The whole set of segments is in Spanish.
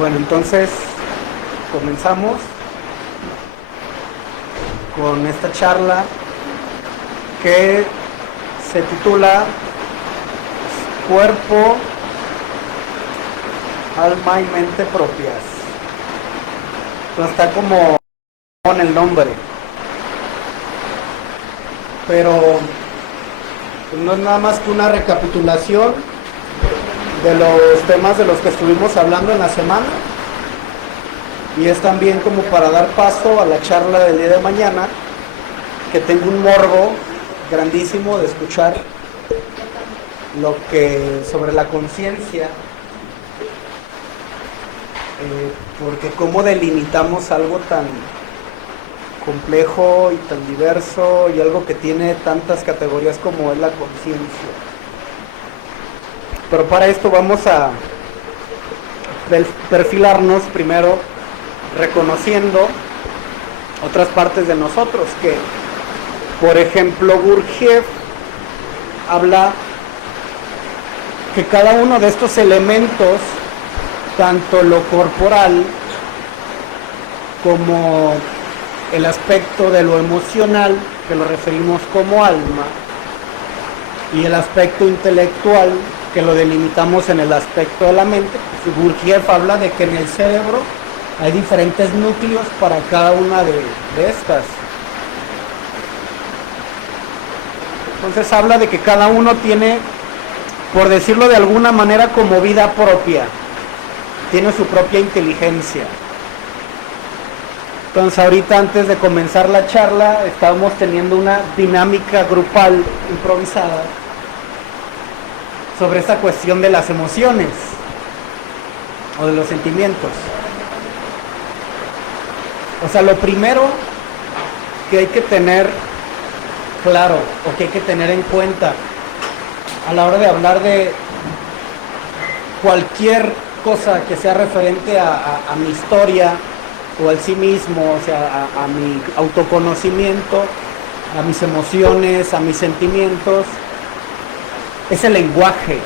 Bueno, entonces comenzamos con esta charla que se titula Cuerpo, Alma y Mente Propias. Entonces está como con el nombre, pero no es nada más que una recapitulación de los temas de los que estuvimos hablando en la semana, y es también como para dar paso a la charla del día de mañana, que tengo un morbo grandísimo de escuchar lo que sobre la conciencia, porque cómo delimitamos algo tan complejo y tan diverso y algo que tiene tantas categorías como es la conciencia. Pero para esto vamos a perfilarnos primero reconociendo otras partes de nosotros, que por ejemplo Gurdjieff habla que cada uno de estos elementos, tanto lo corporal como el aspecto de lo emocional, que lo referimos como alma, y el aspecto intelectual, que lo delimitamos en el aspecto de la mente, pues Gurdjieff habla de que en el cerebro hay diferentes núcleos para cada una de estas. Entonces habla de que cada uno tiene, por decirlo de alguna manera, como vida propia, tiene su propia inteligencia. Entonces ahorita, antes de comenzar la charla, estábamos teniendo una dinámica grupal improvisada sobre esta cuestión de las emociones o de los sentimientos. O sea, lo primero que hay que tener claro o que hay que tener en cuenta a la hora de hablar de cualquier cosa que sea referente a mi historia o al sí mismo, o sea, a mi autoconocimiento, a mis emociones, a mis sentimientos, es el lenguaje.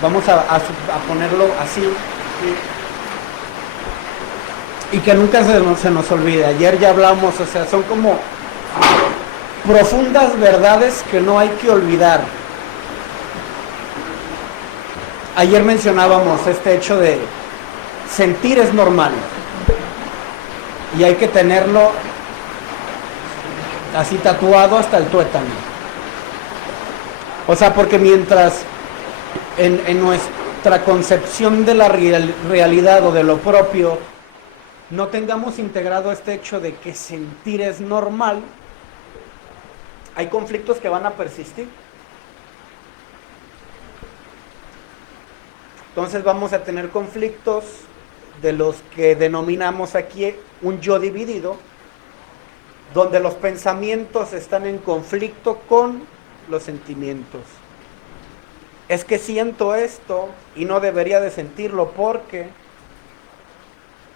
Vamos a ponerlo así, y que nunca se nos olvide. Ayer ya hablamos, o sea, son como profundas verdades que no hay que olvidar. Ayer mencionábamos este hecho de sentir es normal y hay que tenerlo así tatuado hasta el tuétano. O sea, porque mientras en nuestra concepción de la realidad o de lo propio no tengamos integrado este hecho de que sentir es normal, hay conflictos que van a persistir. Entonces vamos a tener conflictos de los que denominamos aquí un yo dividido, donde los pensamientos están en conflicto con los sentimientos. Es que siento esto y no debería de sentirlo porque...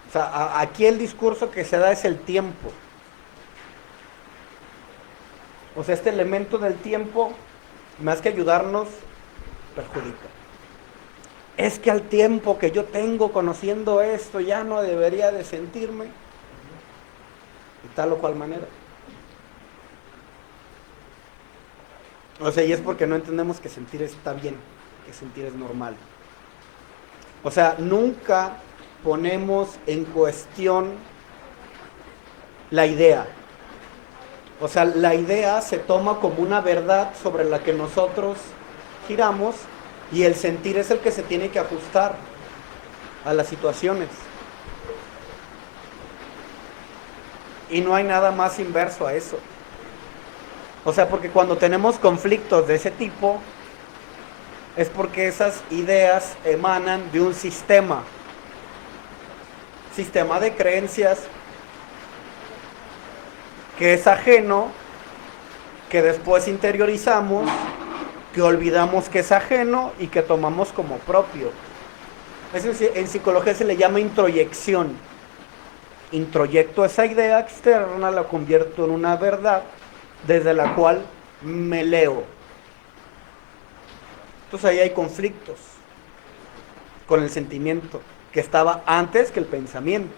O sea, aquí el discurso que se da es el tiempo. O sea, este elemento del tiempo, más que ayudarnos, perjudica. Es que al tiempo que yo tengo conociendo esto, ya no debería de sentirme de tal o cual manera. O sea, y es porque no entendemos que sentir está bien, que sentir es normal. O sea, nunca ponemos en cuestión la idea. O sea, la idea se toma como una verdad sobre la que nosotros giramos, y el sentir es el que se tiene que ajustar a las situaciones. Y no hay nada más inverso a eso. O sea, porque cuando tenemos conflictos de ese tipo, es porque esas ideas emanan de un sistema de creencias que es ajeno, que después interiorizamos, que olvidamos que es ajeno y que tomamos como propio. Eso en psicología se le llama introyección. Introyecto esa idea externa, la convierto en una verdad desde la cual me leo. Entonces ahí hay conflictos con el sentimiento. que estaba antes que el pensamiento.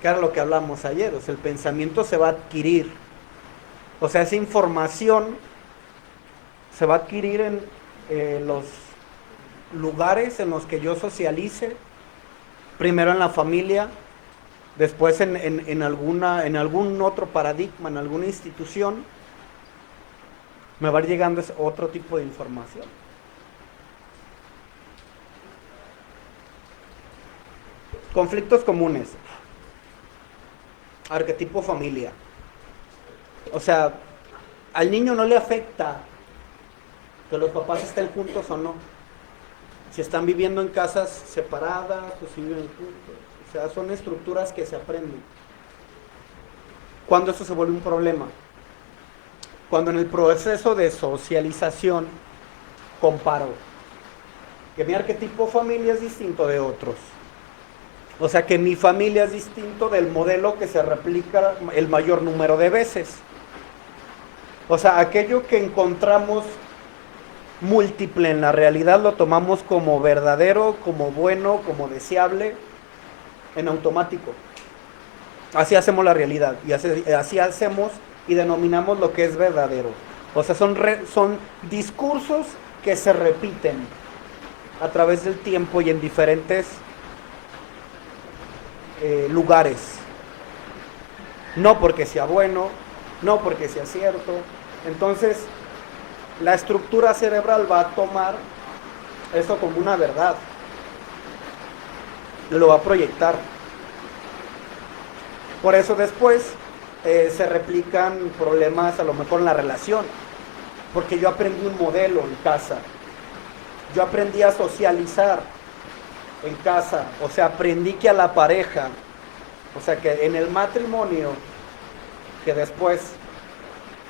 Que era lo que hablamos ayer, o sea, el pensamiento se va a adquirir. O sea, esa información se va a adquirir en los lugares en los que yo socialice, primero en la familia, después en algún otro paradigma, en alguna institución, me va a ir llegando otro tipo de información. Conflictos comunes. Arquetipo familia. O sea, al niño no le afecta que los papás estén juntos o no. Si están viviendo en casas separadas o si viven juntos. O sea, son estructuras que se aprenden. ¿Cuándo eso se vuelve un problema? Cuando en el proceso de socialización comparo que mi arquetipo familia es distinto de otros. O sea, que mi familia es distinto del modelo que se replica el mayor número de veces. O sea, aquello que encontramos múltiple en la realidad lo tomamos como verdadero, como bueno, como deseable, en automático. Así hacemos la realidad y así hacemos y denominamos lo que es verdadero. O sea, son discursos que se repiten a través del tiempo y en diferentes lugares. No porque sea bueno, no porque sea cierto. Entonces, la estructura cerebral va a tomar eso como una verdad. Lo va a proyectar. Por eso después se replican problemas a lo mejor en la relación. Porque yo aprendí un modelo en casa. Yo aprendí a socializar en casa. O sea, aprendí que a la pareja, o sea, que en el matrimonio, que después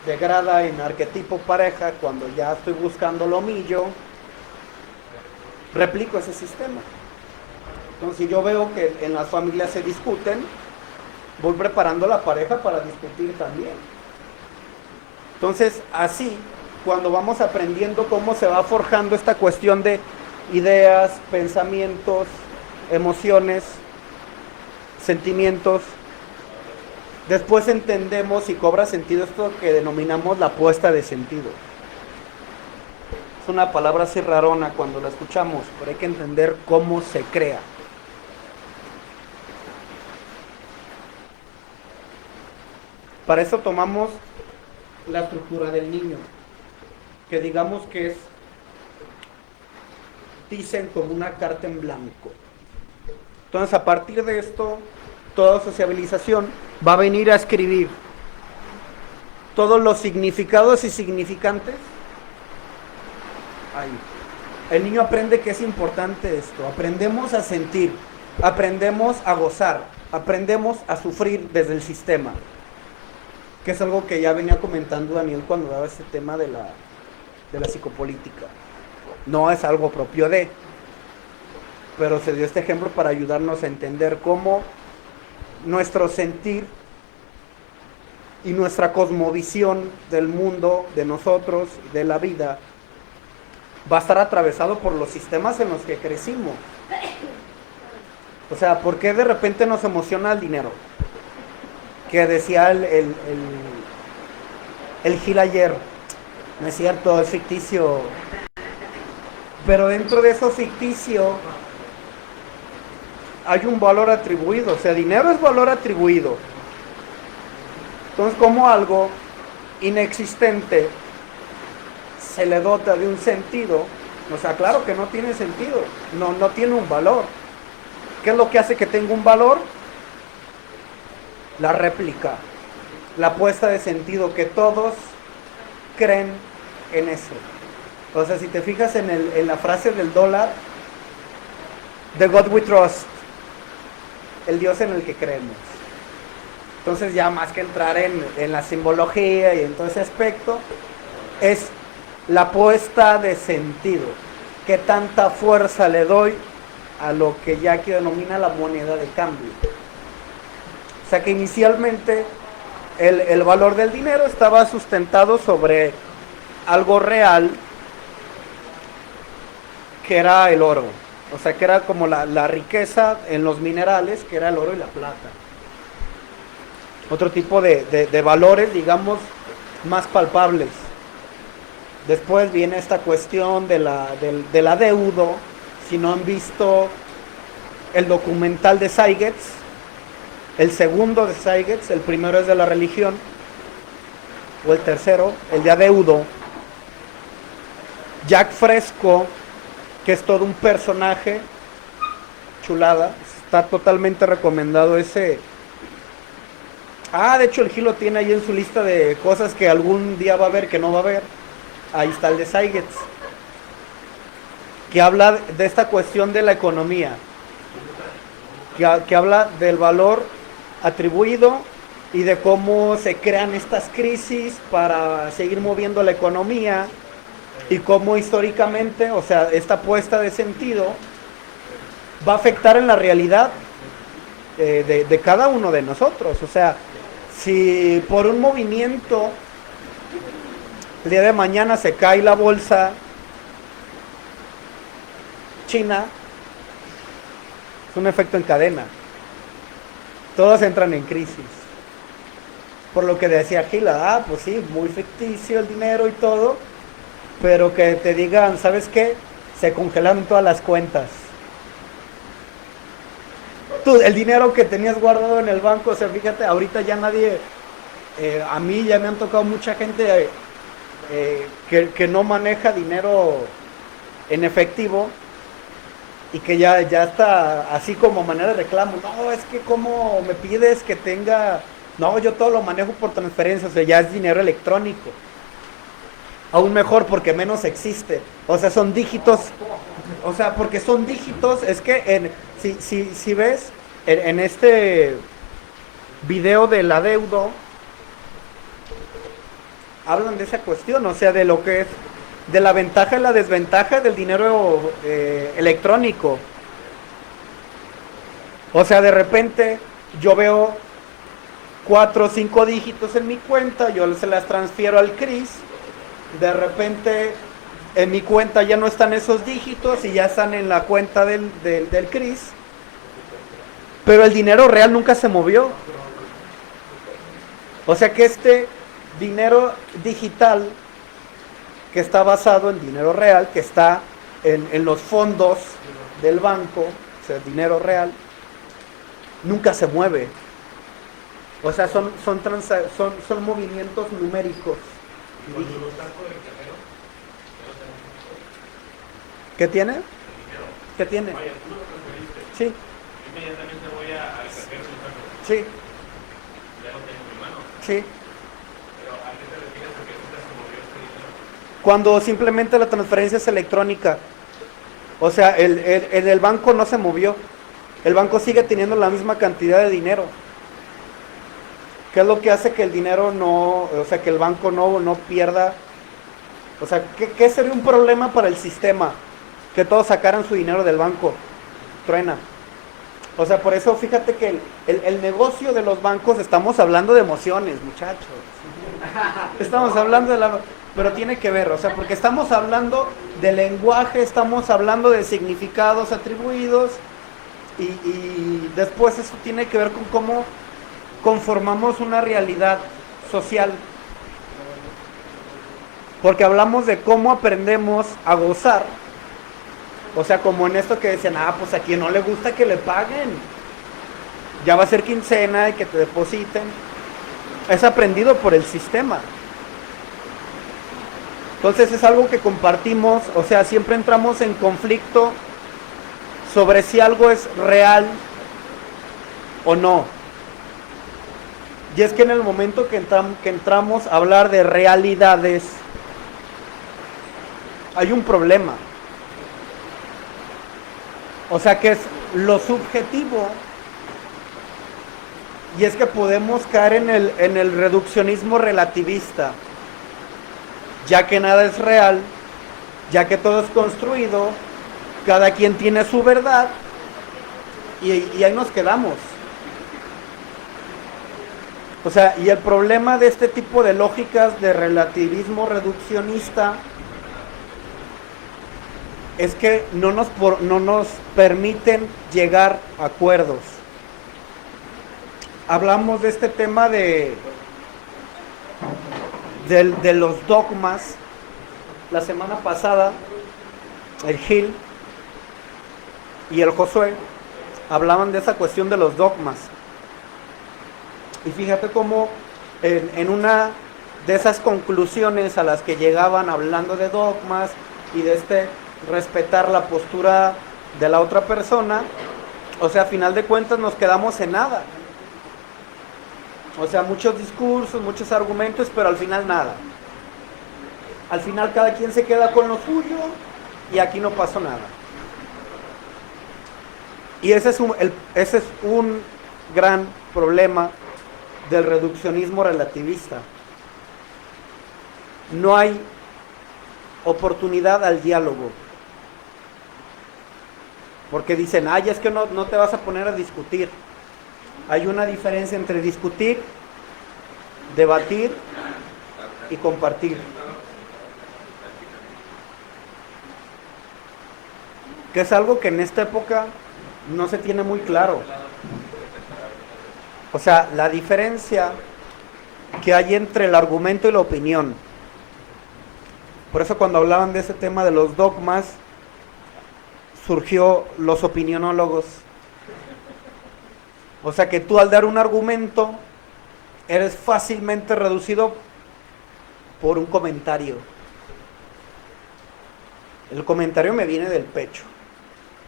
degrada en arquetipo pareja, cuando ya estoy buscando lo mío, replico ese sistema. Entonces, si yo veo que en las familias se discuten, voy preparando la pareja para discutir también. Entonces, así, cuando vamos aprendiendo cómo se va forjando esta cuestión de ideas, pensamientos, emociones, sentimientos, después entendemos y cobra sentido esto que denominamos la puesta de sentido. Es una palabra así rarona cuando la escuchamos, pero hay que entender cómo se crea. Para eso tomamos la estructura del niño, que digamos que es, dicen, como una carta en blanco. Entonces, a partir de esto, toda sociabilización va a venir a escribir todos los significados y significantes ahí. El niño aprende que es importante esto. Aprendemos a sentir, aprendemos a gozar, aprendemos a sufrir desde el sistema, que es algo que ya venía comentando Daniel cuando daba este tema de la psicopolítica. No es algo propio de, pero se dio este ejemplo para ayudarnos a entender cómo nuestro sentir y nuestra cosmovisión del mundo, de nosotros, de la vida, va a estar atravesado por los sistemas en los que crecimos. O sea, ¿por qué de repente nos emociona el dinero? Que decía el Gil ayer, no es cierto, es ficticio. Pero dentro de eso ficticio hay un valor atribuido, o sea, dinero es valor atribuido. Entonces, como algo inexistente se le dota de un sentido, o sea, claro que no tiene sentido, no tiene un valor. ¿Qué es lo que hace que tenga un valor? La réplica, la puesta de sentido, que todos creen en eso. O sea, si te fijas en la frase del dólar, The God we trust, el Dios en el que creemos. Entonces, ya más que entrar en la simbología y en todo ese aspecto, es la puesta de sentido. ¿Qué tanta fuerza le doy a lo que ya aquí denomina la moneda de cambio? O sea, que inicialmente el valor del dinero estaba sustentado sobre algo real, que era el oro. O sea, que era como la riqueza en los minerales, que era el oro y la plata. Otro tipo de valores, digamos, más palpables. Después viene esta cuestión del adeudo. Si no han visto el documental de Seigetz, el segundo de Seigetz, el primero es de la religión, o el tercero, el de adeudo. Jack Fresco, que es todo un personaje, chulada, está totalmente recomendado ese. De hecho el Gil lo tiene ahí en su lista de cosas que algún día va a ver, que no va a ver. Ahí está el de Seigetz, que habla de esta cuestión de la economía, que habla del valor atribuido y de cómo se crean estas crisis para seguir moviendo la economía y cómo históricamente, o sea, esta puesta de sentido va a afectar en la realidad de cada uno de nosotros. O sea, si por un movimiento el día de mañana se cae la bolsa china, es un efecto en cadena. Todos entran en crisis. Por lo que decía Gila, pues sí, muy ficticio el dinero y todo, pero que te digan, ¿sabes qué? Se congelaron todas las cuentas. Tú, el dinero que tenías guardado en el banco, o sea, fíjate, ahorita ya nadie, a mí ya me han tocado mucha gente que no maneja dinero en efectivo y que ya está así como manera de reclamo. No, es que como me pides que tenga. No, yo todo lo manejo por transferencia, o sea, ya es dinero electrónico. Aún mejor porque menos existe. O sea, son dígitos. O sea, porque son dígitos. Es que si ves en este video del adeudo, hablan de esa cuestión, o sea, de lo que es, de la ventaja y la desventaja del dinero electrónico. O sea, de repente yo veo 4 o 5 dígitos en mi cuenta, yo se las transfiero al CRIS, de repente en mi cuenta ya no están esos dígitos y ya están en la cuenta del CRIS, pero el dinero real nunca se movió. O sea que este dinero digital, que está basado en dinero real, que está en los fondos del banco, o sea, dinero real, nunca se mueve. O sea, son movimientos numéricos. ¿Qué tiene? ¿Qué tiene? Sí. Inmediatamente voy al cajero y saco. Sí. Ya lo tengo en mi mano. Sí. Pero ¿a qué te refieres a que nunca se movió este dinero? Cuando simplemente la transferencia es electrónica. O sea, el banco no se movió. El banco sigue teniendo la misma cantidad de dinero. ¿Qué es lo que hace que el dinero no, o sea, que el banco no pierda? O sea, ¿qué sería un problema para el sistema? Que todos sacaran su dinero del banco. Truena. O sea, por eso fíjate que el negocio de los bancos, estamos hablando de emociones, muchachos. Estamos hablando pero tiene que ver, o sea, porque estamos hablando de lenguaje, estamos hablando de significados atribuidos y después eso tiene que ver con cómo conformamos una realidad social. Porque hablamos de cómo aprendemos a gozar. O sea, como en esto que decían, pues a quien no le gusta que le paguen. Ya va a ser quincena y que te depositen. Es aprendido por el sistema. Entonces es algo que compartimos, o sea, siempre entramos en conflicto sobre si algo es real o no. Y es que en el momento que entramos a hablar de realidades, hay un problema. O sea que es lo subjetivo. Y es que podemos caer en el reduccionismo relativista. Ya que nada es real, ya que todo es construido, cada quien tiene su verdad y ahí nos quedamos. O sea, y el problema de este tipo de lógicas de relativismo reduccionista es que no nos permiten llegar a acuerdos. Hablamos de este tema de los dogmas. La semana pasada, el Gil y el Josué hablaban de esa cuestión de los dogmas. Y fíjate cómo en una de esas conclusiones a las que llegaban hablando de dogmas y de respetar la postura de la otra persona, o sea, a final de cuentas nos quedamos en nada. O sea, muchos discursos, muchos argumentos, pero al final nada. Al final cada quien se queda con lo suyo y aquí no pasó nada. Y ese es un gran problema del reduccionismo relativista. No hay oportunidad al diálogo. Porque dicen, ay, es que no te vas a poner a discutir. Hay una diferencia entre discutir, debatir y compartir. Que es algo que en esta época no se tiene muy claro. O sea, la diferencia que hay entre el argumento y la opinión. Por eso cuando hablaban de ese tema de los dogmas, surgió los opinionólogos. O sea que tú al dar un argumento, eres fácilmente reducido por un comentario. El comentario me viene del pecho.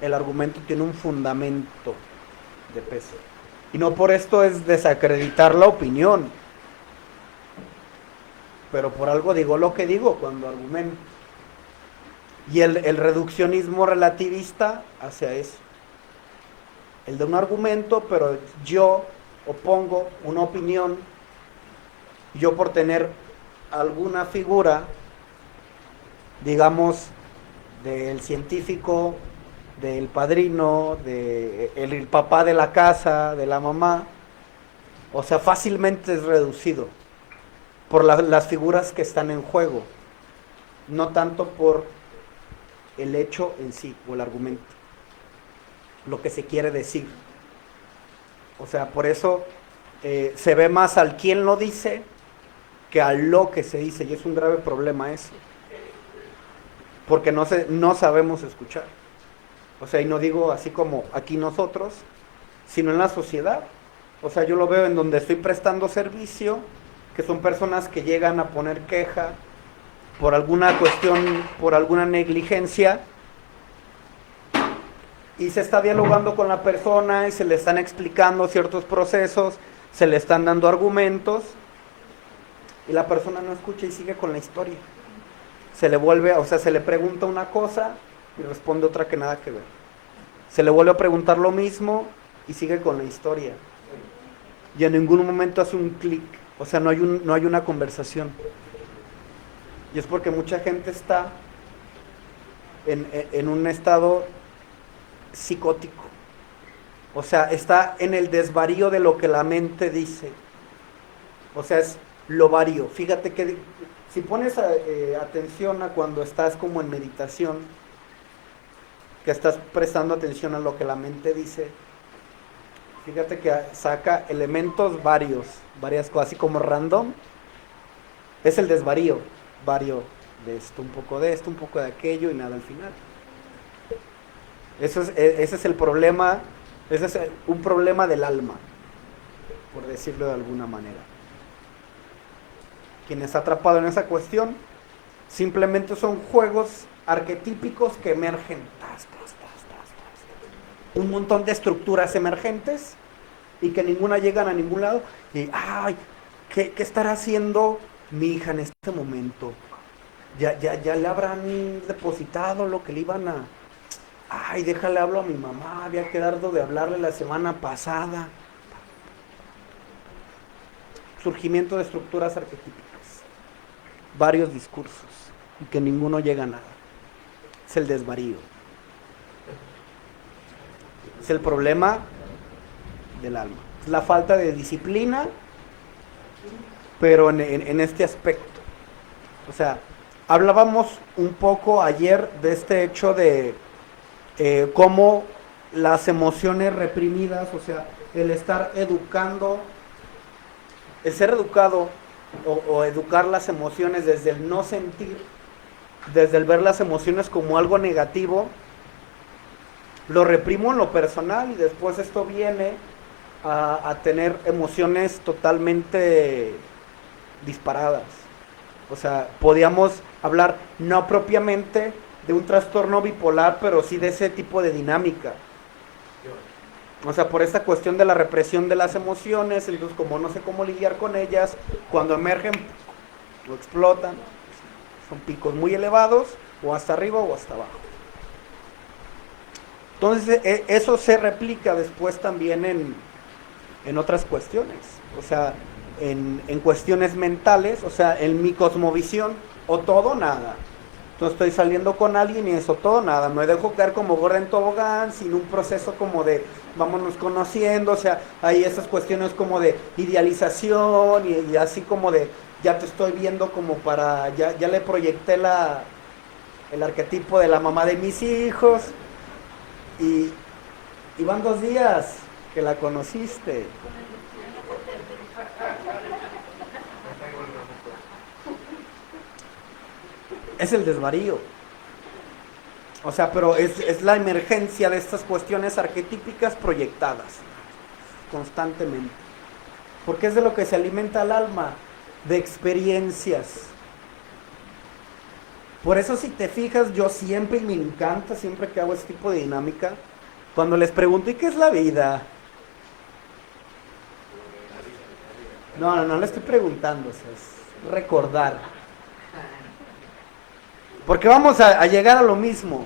El argumento tiene un fundamento de peso. Y no por esto es desacreditar la opinión. Pero por algo digo lo que digo cuando argumento. Y el reduccionismo relativista hacia eso. El de un argumento, pero yo opongo una opinión. Yo por tener alguna figura, digamos, del científico, del padrino, del papá de la casa, de la mamá, o sea, fácilmente es reducido por las figuras que están en juego, no tanto por el hecho en sí o el argumento, lo que se quiere decir. O sea, por eso se ve más al quién lo dice que a lo que se dice, y es un grave problema eso, porque no sabemos escuchar. O sea, y no digo así como aquí nosotros, sino en la sociedad. O sea, yo lo veo en donde estoy prestando servicio, que son personas que llegan a poner queja por alguna cuestión, por alguna negligencia, y se está dialogando con la persona y se le están explicando ciertos procesos, se le están dando argumentos, y la persona no escucha y sigue con la historia. Se le pregunta una cosa y responde otra que nada que ver. Se le vuelve a preguntar lo mismo y sigue con la historia. Y en ningún momento hace un clic, o sea, no hay una conversación. Y es porque mucha gente está en un estado psicótico. O sea, está en el desvarío de lo que la mente dice. O sea, es lo varío. Fíjate que si pones atención a cuando estás como en meditación, que estás prestando atención a lo que la mente dice, fíjate que saca elementos varias cosas, así como random, es el desvarío, vario de esto, un poco de esto, un poco de aquello y nada al final. Ese es el problema, ese es un problema del alma, por decirlo de alguna manera. Quien está atrapado en esa cuestión simplemente son juegos arquetípicos que emergen. Un montón de estructuras emergentes y que ninguna llegan a ningún lado. Y, ay, ¿qué estará haciendo mi hija en este momento? Ya le habrán depositado lo que le iban a... Ay, déjale, hablo a mi mamá, había quedado de hablarle la semana pasada. Surgimiento de estructuras arquetípicas. Varios discursos y que ninguno llega a nada. Es el desvarío. Es el problema del alma. Es la falta de disciplina, pero en este aspecto. O sea, hablábamos un poco ayer de este hecho de cómo las emociones reprimidas, o sea, el estar educando, el ser educado o educar las emociones desde el no sentir, desde el ver las emociones como algo negativo, lo reprimo en lo personal y después esto viene a tener emociones totalmente disparadas. O sea, podíamos hablar no propiamente de un trastorno bipolar, pero sí de ese tipo de dinámica. O sea, por esta cuestión de la represión de las emociones, entonces como no sé cómo lidiar con ellas, cuando emergen o explotan, son picos muy elevados, o hasta arriba o hasta abajo. Entonces eso se replica después también en otras cuestiones, o sea, en cuestiones mentales, o sea, en mi cosmovisión, o todo o nada. Entonces estoy saliendo con alguien y eso todo o nada, me dejo caer como gorda en tobogán, sin un proceso como de vámonos conociendo, o sea, hay esas cuestiones como de idealización y así como de ya te estoy viendo como para, ya le proyecté el arquetipo de la mamá de mis hijos y, y van 2 días que la conociste. Es el desvarío. O sea, pero es la emergencia de estas cuestiones arquetípicas proyectadas constantemente. Porque es de lo que se alimenta el alma, de experiencias. Por eso si te fijas, yo siempre, y me encanta siempre que hago este tipo de dinámica, cuando les pregunto, ¿y qué es la vida? No le estoy preguntando, o sea, es recordar. Porque vamos a llegar a lo mismo.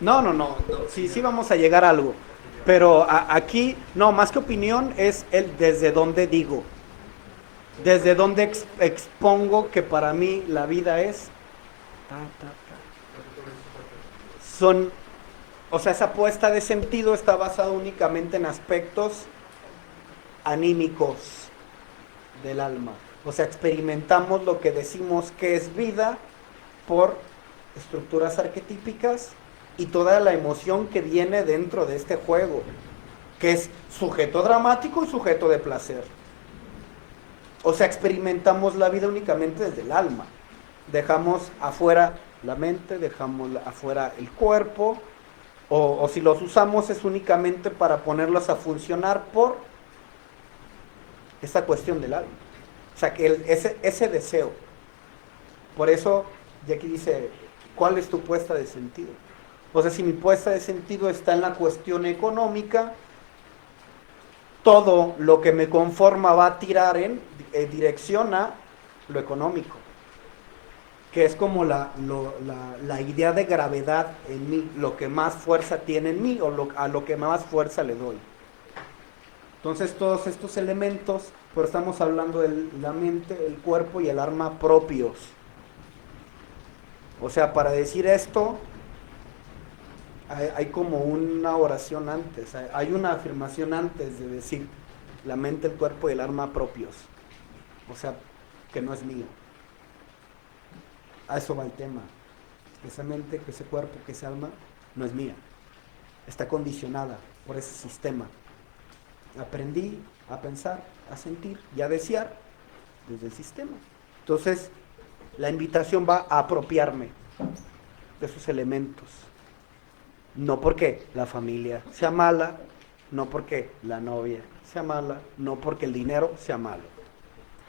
No, sí vamos a llegar a algo. Pero aquí, no, más que opinión, es el desde donde digo. Desde donde expongo que para mí la vida es... Son... O sea, esa puesta de sentido está basada únicamente en aspectos anímicos del alma. O sea, experimentamos lo que decimos que es vida por estructuras arquetípicas y toda la emoción que viene dentro de este juego, que es sujeto dramático y sujeto de placer. O sea, experimentamos la vida únicamente desde el alma. Dejamos afuera la mente, dejamos afuera el cuerpo, o si los usamos es únicamente para ponerlos a funcionar por esta cuestión del alma. O sea, que ese deseo. Por eso, y aquí dice, ¿cuál es tu puesta de sentido? O sea, si mi puesta de sentido está en la cuestión económica, todo lo que me conforma va a tirar en dirección a lo económico, que es como la idea de gravedad en mí, lo que más fuerza tiene en mí o a lo que más fuerza le doy. Entonces todos estos elementos, pero estamos hablando de la mente, el cuerpo y el alma propios. O sea, para decir esto, hay como una oración antes, hay una afirmación antes de decir la mente, el cuerpo y el alma propios. O sea, que no es mío. A eso va el tema. Que esa mente, que ese cuerpo, que esa alma no es mía. Está condicionada por ese sistema. Aprendí a pensar, a sentir y a desear desde el sistema. Entonces, la invitación va a apropiarme de esos elementos. No porque la familia sea mala, no porque la novia sea mala, no porque el dinero sea malo.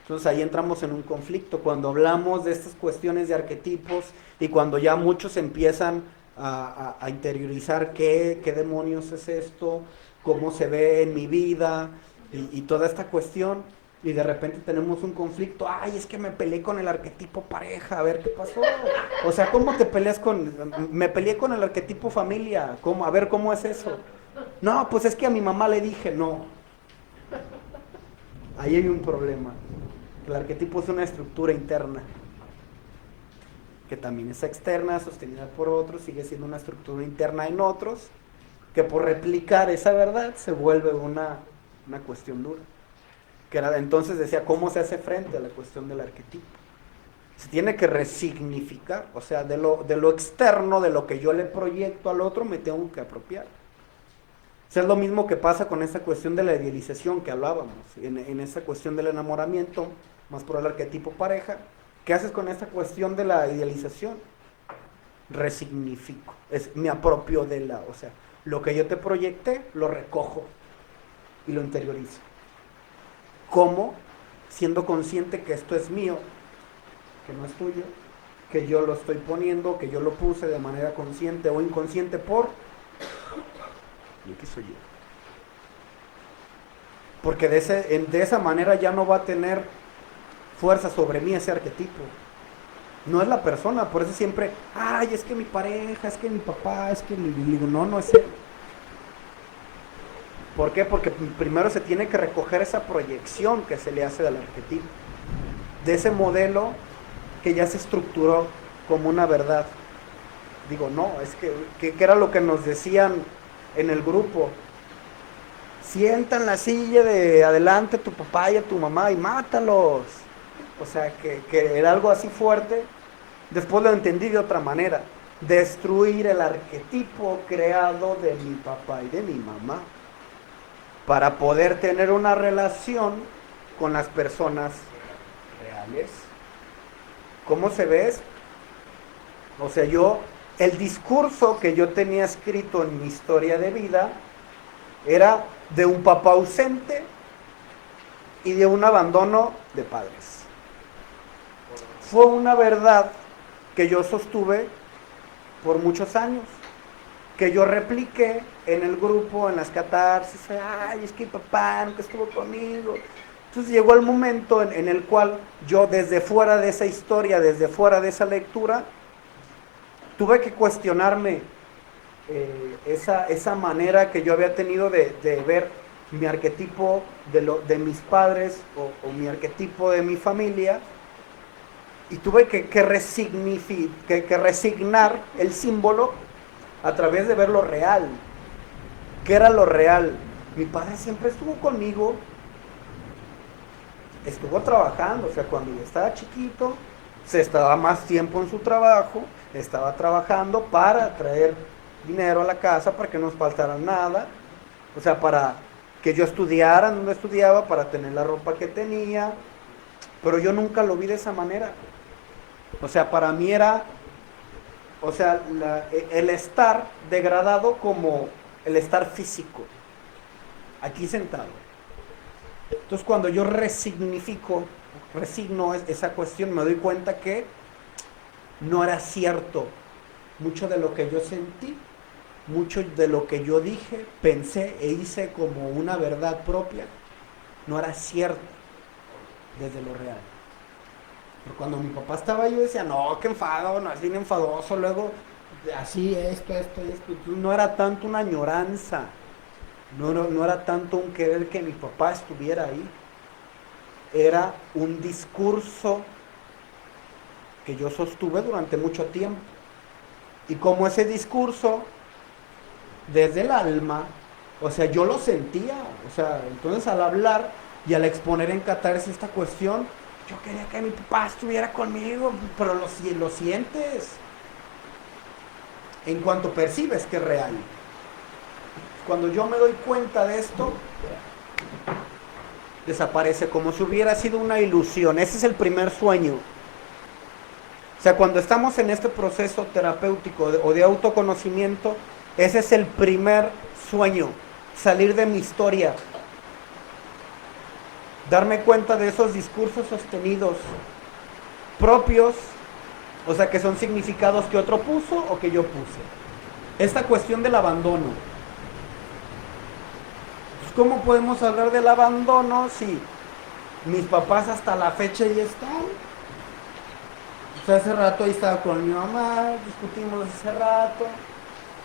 Entonces ahí entramos en un conflicto cuando hablamos de estas cuestiones de arquetipos y cuando ya muchos empiezan a interiorizar qué demonios es esto, cómo se ve en mi vida y toda esta cuestión, y de repente tenemos un conflicto, ay, es que me peleé con el arquetipo pareja, a ver qué pasó. O sea, ¿cómo te peleas me peleé con el arquetipo familia? ¿Cómo? A ver, ¿cómo es eso? No, pues es que a mi mamá le dije, no. Ahí hay un problema. El arquetipo es una estructura interna, que también es externa, sostenida por otros, sigue siendo una estructura interna en otros, que por replicar esa verdad se vuelve una cuestión dura. Que era, entonces decía, ¿cómo se hace frente a la cuestión del arquetipo? Se tiene que resignificar, o sea, de lo externo, de lo que yo le proyecto al otro, me tengo que apropiar. O sea, es lo mismo que pasa con esta cuestión de la idealización que hablábamos, en esta cuestión del enamoramiento, más por el arquetipo pareja. ¿Qué haces con esta cuestión de la idealización? Resignifico, me apropio de o sea, lo que yo te proyecté, lo recojo y lo interiorizo. ¿Cómo? Siendo consciente que esto es mío, que no es tuyo, que yo lo estoy poniendo, que yo lo puse de manera consciente o inconsciente y aquí soy yo. Porque de esa manera ya no va a tener fuerza sobre mí ese arquetipo. No es la persona, por eso siempre, ay, es que mi pareja, es que mi papá, es que digo, no es él. ¿Por qué? Porque primero se tiene que recoger esa proyección que se le hace del arquetipo, de ese modelo que ya se estructuró como una verdad. Digo, no, es que era lo que nos decían en el grupo. Sienta en la silla de adelante a tu papá y a tu mamá y mátalos. O sea, que era algo así fuerte. Después lo entendí de otra manera. Destruir el arquetipo creado de mi papá y de mi mamá para poder tener una relación con las personas reales. ¿Cómo se ve? O sea, el discurso que yo tenía escrito en mi historia de vida era de un papá ausente y de un abandono de padres. Fue una verdad que yo sostuve por muchos años, que yo repliqué en el grupo, en las catarsis. Ay, es que mi papá nunca estuvo conmigo. Entonces llegó el momento en el cual yo, desde fuera de esa historia, desde fuera de esa lectura, tuve que cuestionarme esa manera que yo había tenido de ver mi arquetipo de mis padres o mi arquetipo de mi familia, y tuve que resignar el símbolo a través de ver lo real. ¿Qué era lo real? Mi padre siempre estuvo conmigo, estuvo trabajando, o sea, cuando yo estaba chiquito, se estaba más tiempo en su trabajo, estaba trabajando para traer dinero a la casa para que no nos faltara nada, o sea, para que yo estudiara donde estudiaba, para tener la ropa que tenía, pero yo nunca lo vi de esa manera. O sea, para mí era, o sea, el estar degradado como el estar físico, aquí sentado. Entonces cuando yo resigno esa cuestión, me doy cuenta que no era cierto mucho de lo que yo sentí, mucho de lo que yo dije, pensé e hice como una verdad propia, no era cierto desde lo real. Pero cuando mi papá estaba, yo decía, no, qué enfado, no, es bien enfadoso, luego así, esto, no era tanto una añoranza, no era tanto un querer que mi papá estuviera ahí, era un discurso que yo sostuve durante mucho tiempo. Y como ese discurso, desde el alma, o sea, yo lo sentía, o sea, entonces al hablar y al exponer en catarsis esta cuestión, yo quería que mi papá estuviera conmigo, pero lo sientes en cuanto percibes que es real. Cuando yo me doy cuenta de esto, desaparece como si hubiera sido una ilusión. Ese es el primer sueño. O sea, cuando estamos en este proceso terapéutico o de autoconocimiento, ese es el primer sueño, salir de mi historia, darme cuenta de esos discursos sostenidos propios, o sea, que son significados que otro puso o que yo puse. Esta cuestión del abandono. ¿Cómo podemos hablar del abandono si mis papás hasta la fecha ya están? O sea, hace rato ahí estaba con mi mamá, discutimos hace rato,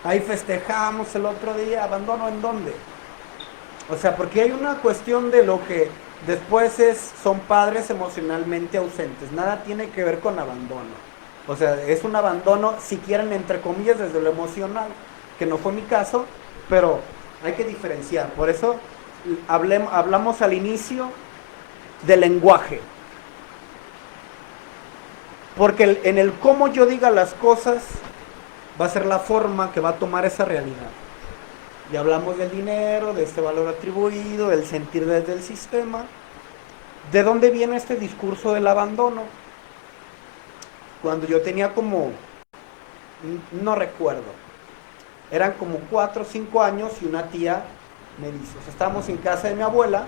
ahí festejamos el otro día. ¿Abandono en dónde? O sea, porque hay una cuestión de lo que después son padres emocionalmente ausentes. Nada tiene que ver con abandono. O sea, es un abandono, si quieren, entre comillas, desde lo emocional, que no fue mi caso, pero hay que diferenciar. Por eso hablamos al inicio del lenguaje. Porque en el cómo yo diga las cosas va a ser la forma que va a tomar esa realidad. Ya hablamos del dinero, de este valor atribuido, del sentir desde el sistema. ¿De dónde viene este discurso del abandono? Cuando yo tenía como, no recuerdo, eran como 4 o 5 años y una tía me dice, o sea, estábamos en casa de mi abuela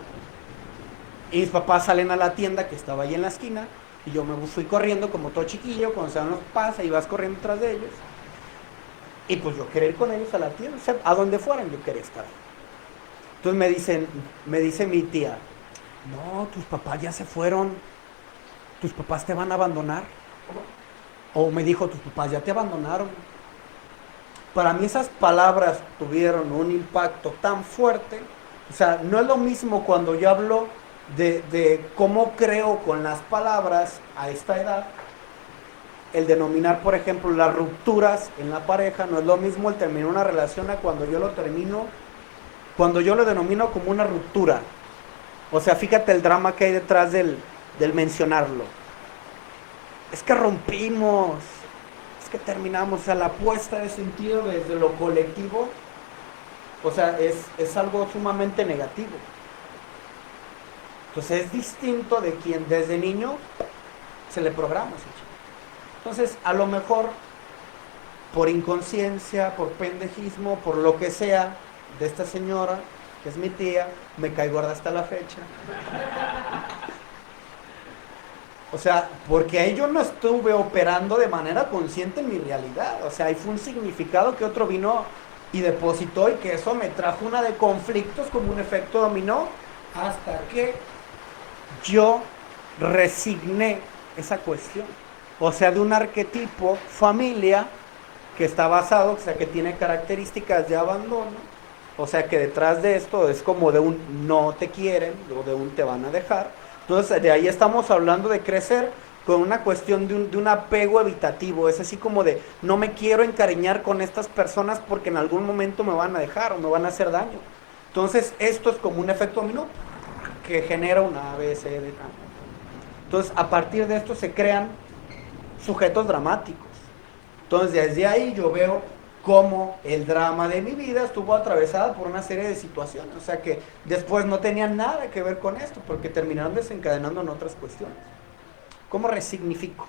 y mis papás salen a la tienda que estaba ahí en la esquina y yo me fui corriendo como todo chiquillo, cuando se van los papás, ahí vas corriendo tras de ellos. Y pues yo quería ir con ellos a la tienda, o sea, a donde fueran yo quería estar. Entonces me dice mi tía, no, tus papás ya se fueron, tus papás te van a abandonar. O me dijo, tus papás ya te abandonaron. Para mí esas palabras tuvieron un impacto tan fuerte. O sea, no es lo mismo cuando yo hablo de cómo creo con las palabras a esta edad. El denominar, por ejemplo, las rupturas en la pareja, no es lo mismo el terminar una relación a cuando yo lo termino, cuando yo lo denomino como una ruptura. O sea, fíjate el drama que hay detrás del mencionarlo. Es que rompimos, es que terminamos, o sea, la puesta de sentido desde lo colectivo, o sea, es algo sumamente negativo. Entonces es distinto de quien desde niño se le programa ese chico. Entonces, a lo mejor, por inconsciencia, por pendejismo, por lo que sea, de esta señora, que es mi tía, me cae gorda hasta la fecha. O sea, porque ahí yo no estuve operando de manera consciente en mi realidad. O sea, ahí fue un significado que otro vino y depositó y que eso me trajo una de conflictos como un efecto dominó hasta que yo resigné esa cuestión. O sea, de un arquetipo familia que está basado, o sea, que tiene características de abandono. O sea, que detrás de esto es como de un no te quieren o de un te van a dejar. Entonces, de ahí estamos hablando de crecer con una cuestión de un apego evitativo. Es así como de, no me quiero encariñar con estas personas porque en algún momento me van a dejar o me van a hacer daño. Entonces, esto es como un efecto dominó que genera una ABC de daño. Entonces, a partir de esto se crean sujetos dramáticos. Entonces, desde ahí yo veo cómo el drama de mi vida estuvo atravesada por una serie de situaciones. O sea que después no tenían nada que ver con esto, porque terminaron desencadenando en otras cuestiones. ¿Cómo resignifico?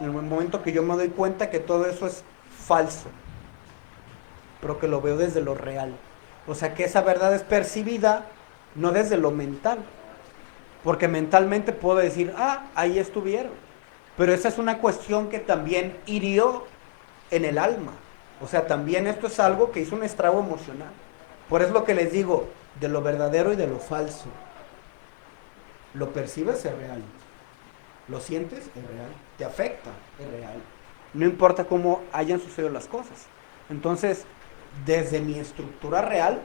En el momento que yo me doy cuenta que todo eso es falso, pero que lo veo desde lo real. O sea que esa verdad es percibida no desde lo mental, porque mentalmente puedo decir, ah, ahí estuvieron. Pero esa es una cuestión que también hirió en el alma. O sea, también esto es algo que hizo un estrago emocional. Por eso es lo que les digo, de lo verdadero y de lo falso. Lo percibes, es real. Lo sientes, es real. Te afecta, es real. No importa cómo hayan sucedido las cosas. Entonces, desde mi estructura real,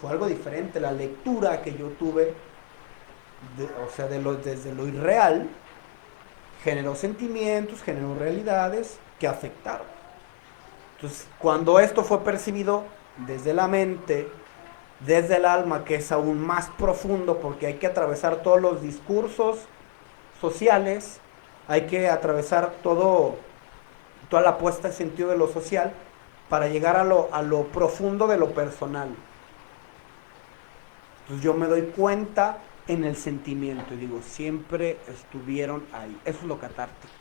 fue algo diferente. La lectura que yo tuve, o sea, desde lo irreal, generó sentimientos, generó realidades que afectaron. Entonces, cuando esto fue percibido desde la mente, desde el alma, que es aún más profundo porque hay que atravesar todos los discursos sociales, hay que atravesar toda la puesta en sentido de lo social para llegar a lo profundo de lo personal. Entonces yo me doy cuenta en el sentimiento y digo, siempre estuvieron ahí. Eso es lo catártico.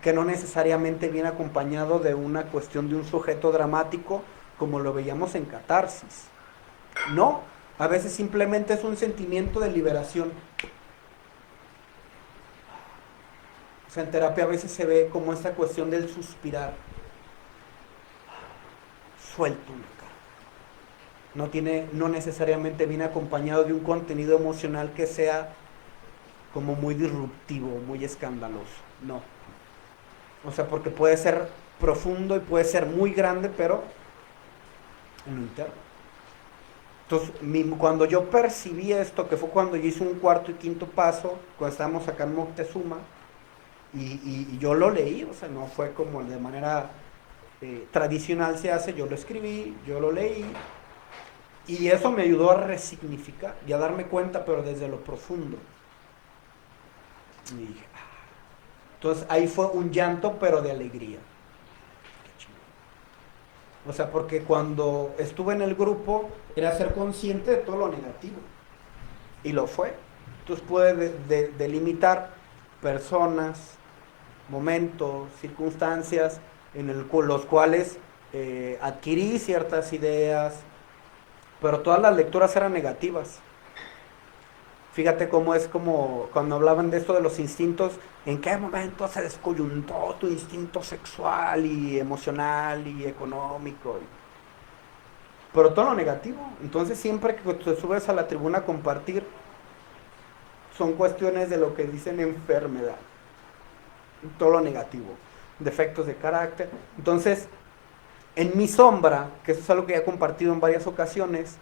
Que no necesariamente viene acompañado de una cuestión de un sujeto dramático como lo veíamos en catarsis. No, a veces simplemente es un sentimiento de liberación. O sea, en terapia a veces se ve como esta cuestión del suspirar. Suelto una carga. No necesariamente viene acompañado de un contenido emocional que sea como muy disruptivo, muy escandaloso. No. O sea, porque puede ser profundo y puede ser muy grande, pero en lo interno. Entonces, cuando yo percibí esto, que fue cuando yo hice un cuarto y quinto paso, cuando estábamos acá en Moctezuma, y yo lo leí, o sea, no fue como de manera tradicional se hace, yo lo escribí, yo lo leí, y eso me ayudó a resignificar y a darme cuenta, pero desde lo profundo. Y dije, Entonces ahí fue un llanto, pero de alegría. O sea, porque cuando estuve en el grupo era ser consciente de todo lo negativo. Y lo fue. Entonces pude delimitar personas, momentos, circunstancias los cuales adquirí ciertas ideas, pero todas las lecturas eran negativas. Fíjate cómo es como cuando hablaban de esto de los instintos, en qué momento se descoyuntó tu instinto sexual y emocional y económico. Pero todo lo negativo. Entonces siempre que te subes a la tribuna a compartir, son cuestiones de lo que dicen enfermedad. Todo lo negativo. Defectos de carácter. Entonces, en mi sombra, que eso es algo que ya he compartido en varias ocasiones,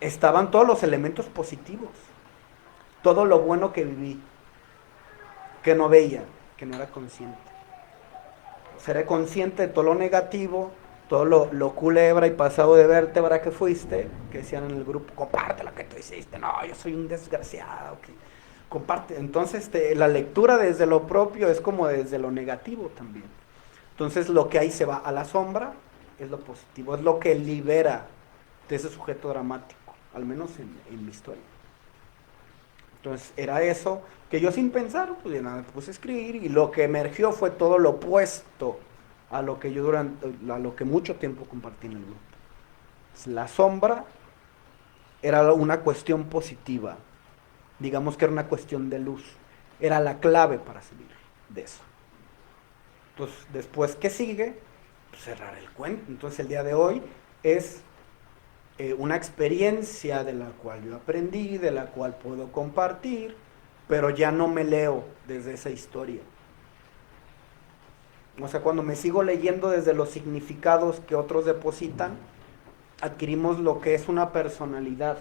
estaban todos los elementos positivos. Todo lo bueno que viví, que no veía, que no era consciente. Seré consciente de todo lo negativo, todo lo culebra y pasado de vértebra que fuiste, que decían en el grupo, comparte lo que tú hiciste, no, yo soy un desgraciado, que comparte. Entonces la lectura desde lo propio es como desde lo negativo también. Entonces lo que ahí se va a la sombra es lo positivo, es lo que libera de ese sujeto dramático, al menos en mi historia. Entonces era eso, que yo sin pensar, pues ya nada, me puse a escribir y lo que emergió fue todo lo opuesto a lo que yo a lo que mucho tiempo compartí en el grupo. La sombra era una cuestión positiva, digamos que era una cuestión de luz, era la clave para salir de eso. Entonces, después, ¿qué sigue? Pues cerrar el cuento. Entonces, el día de hoy es una experiencia de la cual yo aprendí, de la cual puedo compartir, pero ya no me leo desde esa historia. O sea, cuando me sigo leyendo desde los significados que otros depositan, adquirimos lo que es una personalidad.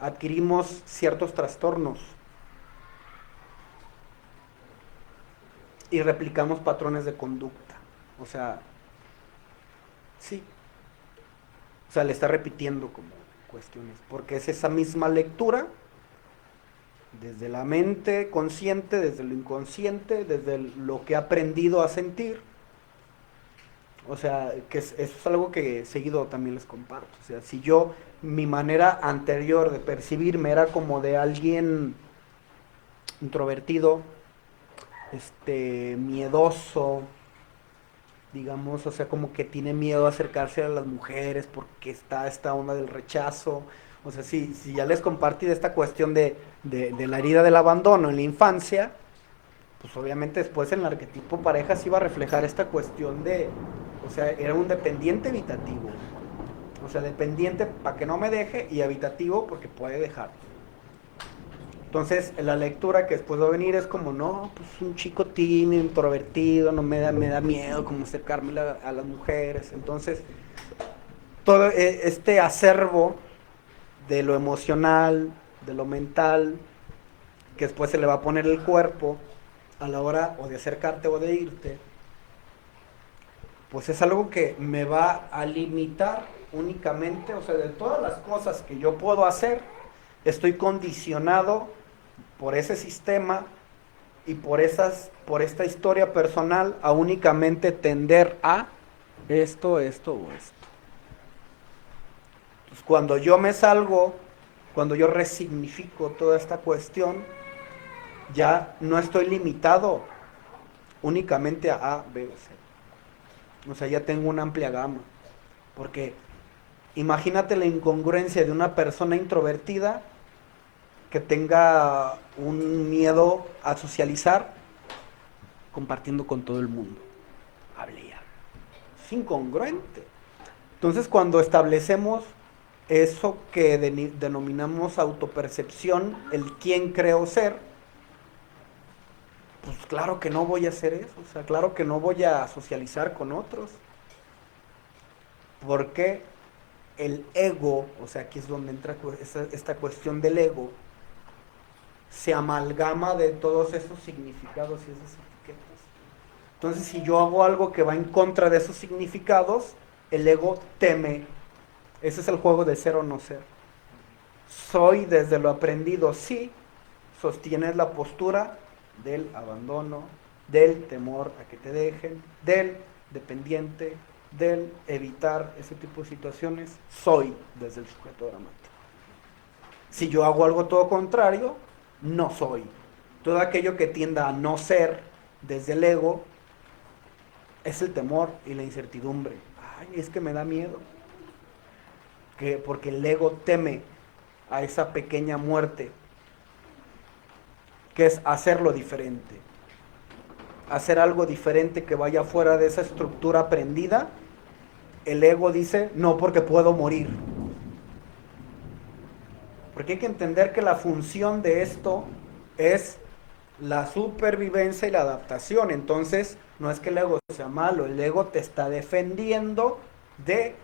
Adquirimos ciertos trastornos. Y replicamos patrones de conducta. O sea, sí. O sea, le está repitiendo como cuestiones. Porque es esa misma lectura, desde la mente consciente, desde lo inconsciente, desde lo que he aprendido a sentir. O sea, que eso es algo que seguido también les comparto. O sea, si yo, mi manera anterior de percibirme era como de alguien introvertido, miedoso, digamos, o sea, como que tiene miedo a acercarse a las mujeres porque está esta onda del rechazo. O sea, si ya les compartí de esta cuestión de la herida del abandono en la infancia, pues obviamente después en el arquetipo pareja se iba a reflejar esta cuestión o sea, era un dependiente evitativo. O sea, dependiente para que no me deje y evitativo porque puede dejar. Entonces, la lectura que después va a venir es como, no, pues un chico tímido, introvertido, no me da miedo como acercarme a las mujeres. Entonces, todo este acervo de lo emocional, de lo mental, que después se le va a poner el cuerpo a la hora o de acercarte o de irte, pues es algo que me va a limitar únicamente, o sea, de todas las cosas que yo puedo hacer, estoy condicionado por ese sistema y por esta historia personal a únicamente tender a esto o esto. Entonces, cuando yo me salgo, cuando yo resignifico toda esta cuestión, ya no estoy limitado únicamente a A, B o C. O sea, ya tengo una amplia gama. Porque imagínate la incongruencia de una persona introvertida que tenga un miedo a socializar compartiendo con todo el mundo. Habría. Es incongruente. Entonces, cuando establecemos eso que denominamos autopercepción, el quién creo ser, pues claro que no voy a hacer eso. O sea, claro que no voy a socializar con otros. Porque el ego, o sea, aquí es donde entra esta cuestión del ego, se amalgama de todos esos significados y esas etiquetas. Entonces, si yo hago algo que va en contra de esos significados, el ego teme. Ese es el juego de ser o no ser. Soy desde lo aprendido, sí. sostienes la postura del abandono, del temor a que te dejen, del dependiente, del evitar ese tipo de situaciones, soy desde el sujeto dramático. Si yo hago algo todo contrario, no soy. Todo aquello que tienda a no ser desde el ego es el temor y la incertidumbre. Ay, es que me da miedo. Porque el ego teme a esa pequeña muerte, que es hacerlo diferente. Hacer algo diferente que vaya fuera de esa estructura aprendida. El ego dice, no, porque puedo morir. Porque hay que entender que la función de esto es la supervivencia y la adaptación. Entonces, no es que el ego sea malo, el ego te está defendiendo de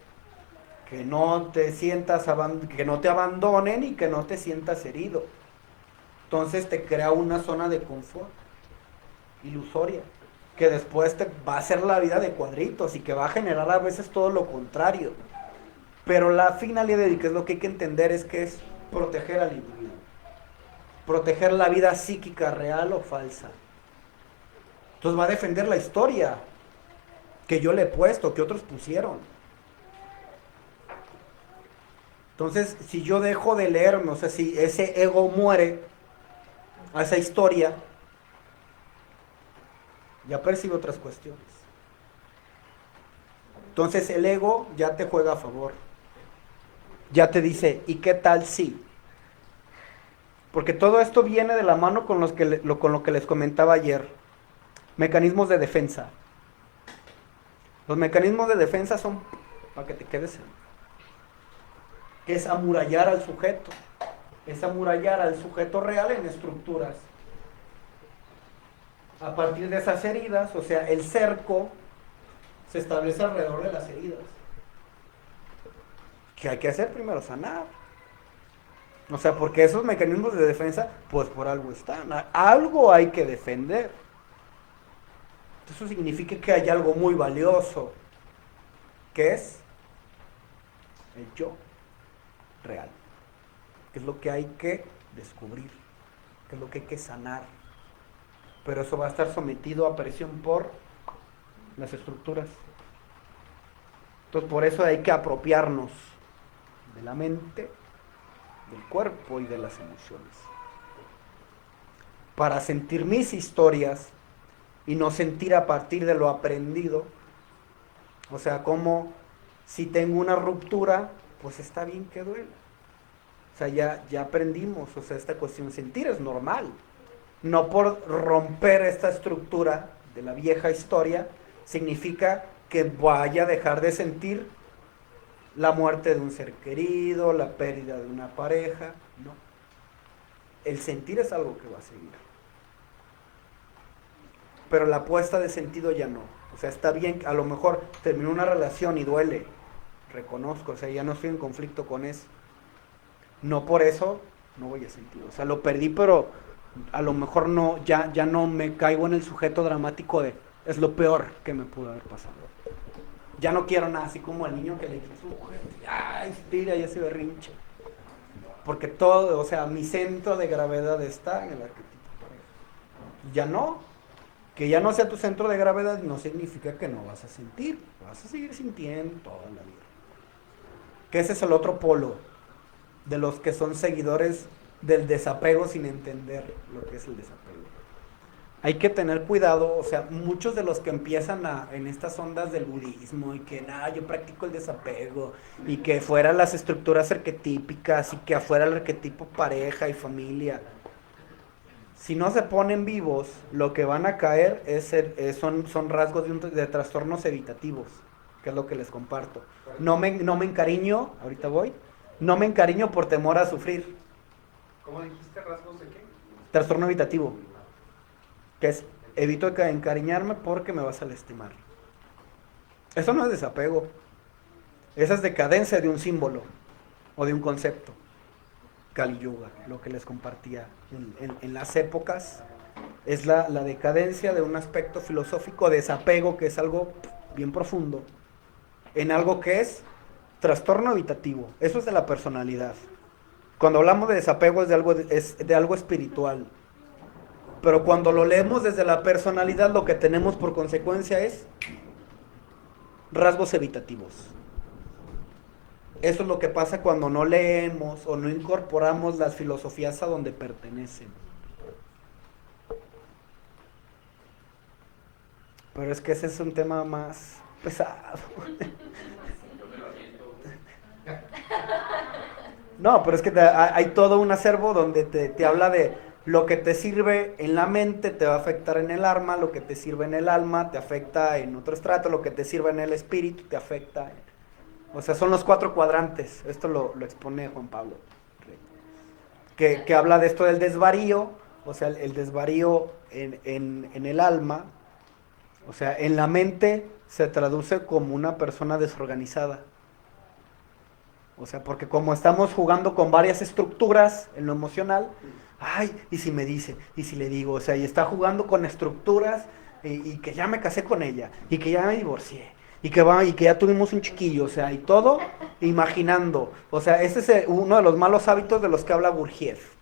que no te sientas, que no te abandonen y que no te sientas herido. Entonces te crea una zona de confort ilusoria, que después te va a hacer la vida de cuadritos y que va a generar a veces todo lo contrario. Pero la finalidad, y que es lo que hay que entender, es que es proteger al individuo. Proteger la vida psíquica real o falsa. Entonces va a defender la historia que yo le he puesto, que otros pusieron. Entonces, si yo dejo de leerme, o sea, si ese ego muere a esa historia, ya percibe otras cuestiones. Entonces el ego ya te juega a favor. Ya te dice, ¿y qué tal si? Porque todo esto viene de la mano con lo que les comentaba ayer. Mecanismos de defensa. Los mecanismos de defensa son para que te quedes que es amurallar al sujeto. Es amurallar al sujeto real en estructuras. A partir de esas heridas, o sea, el cerco se establece alrededor de las heridas. ¿Qué hay que hacer? Primero sanar. O sea, porque esos mecanismos de defensa, pues por algo están. Algo hay que defender. Eso significa que hay algo muy valioso, que es el yo real. Que es lo que hay que descubrir, que es lo que hay que sanar. Pero eso va a estar sometido a presión por las estructuras. Entonces por eso hay que apropiarnos de la mente, del cuerpo y de las emociones. Para sentir mis historias y no sentir a partir de lo aprendido. O sea, como si tengo una ruptura, pues está bien que duela. O sea, ya aprendimos, o sea, esta cuestión de sentir es normal. No por romper esta estructura de la vieja historia, significa que vaya a dejar de sentir la muerte de un ser querido, la pérdida de una pareja, no. El sentir es algo que va a seguir. Pero la puesta de sentido ya no. O sea, está bien, a lo mejor terminó una relación y duele, reconozco, o sea, ya no estoy en conflicto con eso. No por eso no voy a sentir. O sea, lo perdí, pero a lo mejor no, ya no me caigo en el sujeto dramático de es lo peor que me pudo haber pasado. Ya no quiero nada, así como el niño que le quita su juguete, ya estira y ese berrinche. Porque todo, o sea, mi centro de gravedad está en el arquetipo pareja. Ya no, que ya no sea tu centro de gravedad no significa que no vas a sentir, vas a seguir sintiendo toda la vida. Que ese es el otro polo de los que son seguidores del desapego sin entender lo que es el desapego. Hay que tener cuidado, o sea, muchos de los que empiezan en estas ondas del budismo y que nada, yo practico el desapego y que fuera las estructuras arquetípicas y que afuera el arquetipo pareja y familia. Si no se ponen vivos, lo que van a caer son rasgos de trastornos evitativos, que es lo que les comparto. No me encariño, ahorita voy, no me encariño por temor a sufrir. ¿Cómo dijiste rasgos de qué? Trastorno evitativo, que es evito encariñarme porque me vas a lastimar. Eso no es desapego, esa es decadencia de un símbolo o de un concepto. Kali Yuga, lo que les compartía en las épocas, es la decadencia de un aspecto filosófico, desapego, que es algo bien profundo, en algo que es trastorno evitativo. Eso es de la personalidad. Cuando hablamos de desapego es de algo espiritual. Pero cuando lo leemos desde la personalidad, lo que tenemos por consecuencia es rasgos evitativos. Eso es lo que pasa cuando no leemos o no incorporamos las filosofías a donde pertenecen. Pero es que ese es un tema más pesado. No, pero es que hay todo un acervo donde te habla de lo que te sirve en la mente te va a afectar en el alma, lo que te sirve en el alma te afecta en otro estrato, lo que te sirve en el espíritu te afecta. O sea, son los 4 cuadrantes. Esto lo expone Juan Pablo, que habla de esto del desvarío, o sea, el desvarío en el alma, o sea, en la mente se traduce como una persona desorganizada. O sea, porque como estamos jugando con varias estructuras en lo emocional, ay, y si me dice, y si le digo, o sea, y está jugando con estructuras y que ya me casé con ella, y que ya me divorcié, y que ya tuvimos un chiquillo, o sea, y todo imaginando. O sea, ese es uno de los malos hábitos de los que habla Gurdjieff.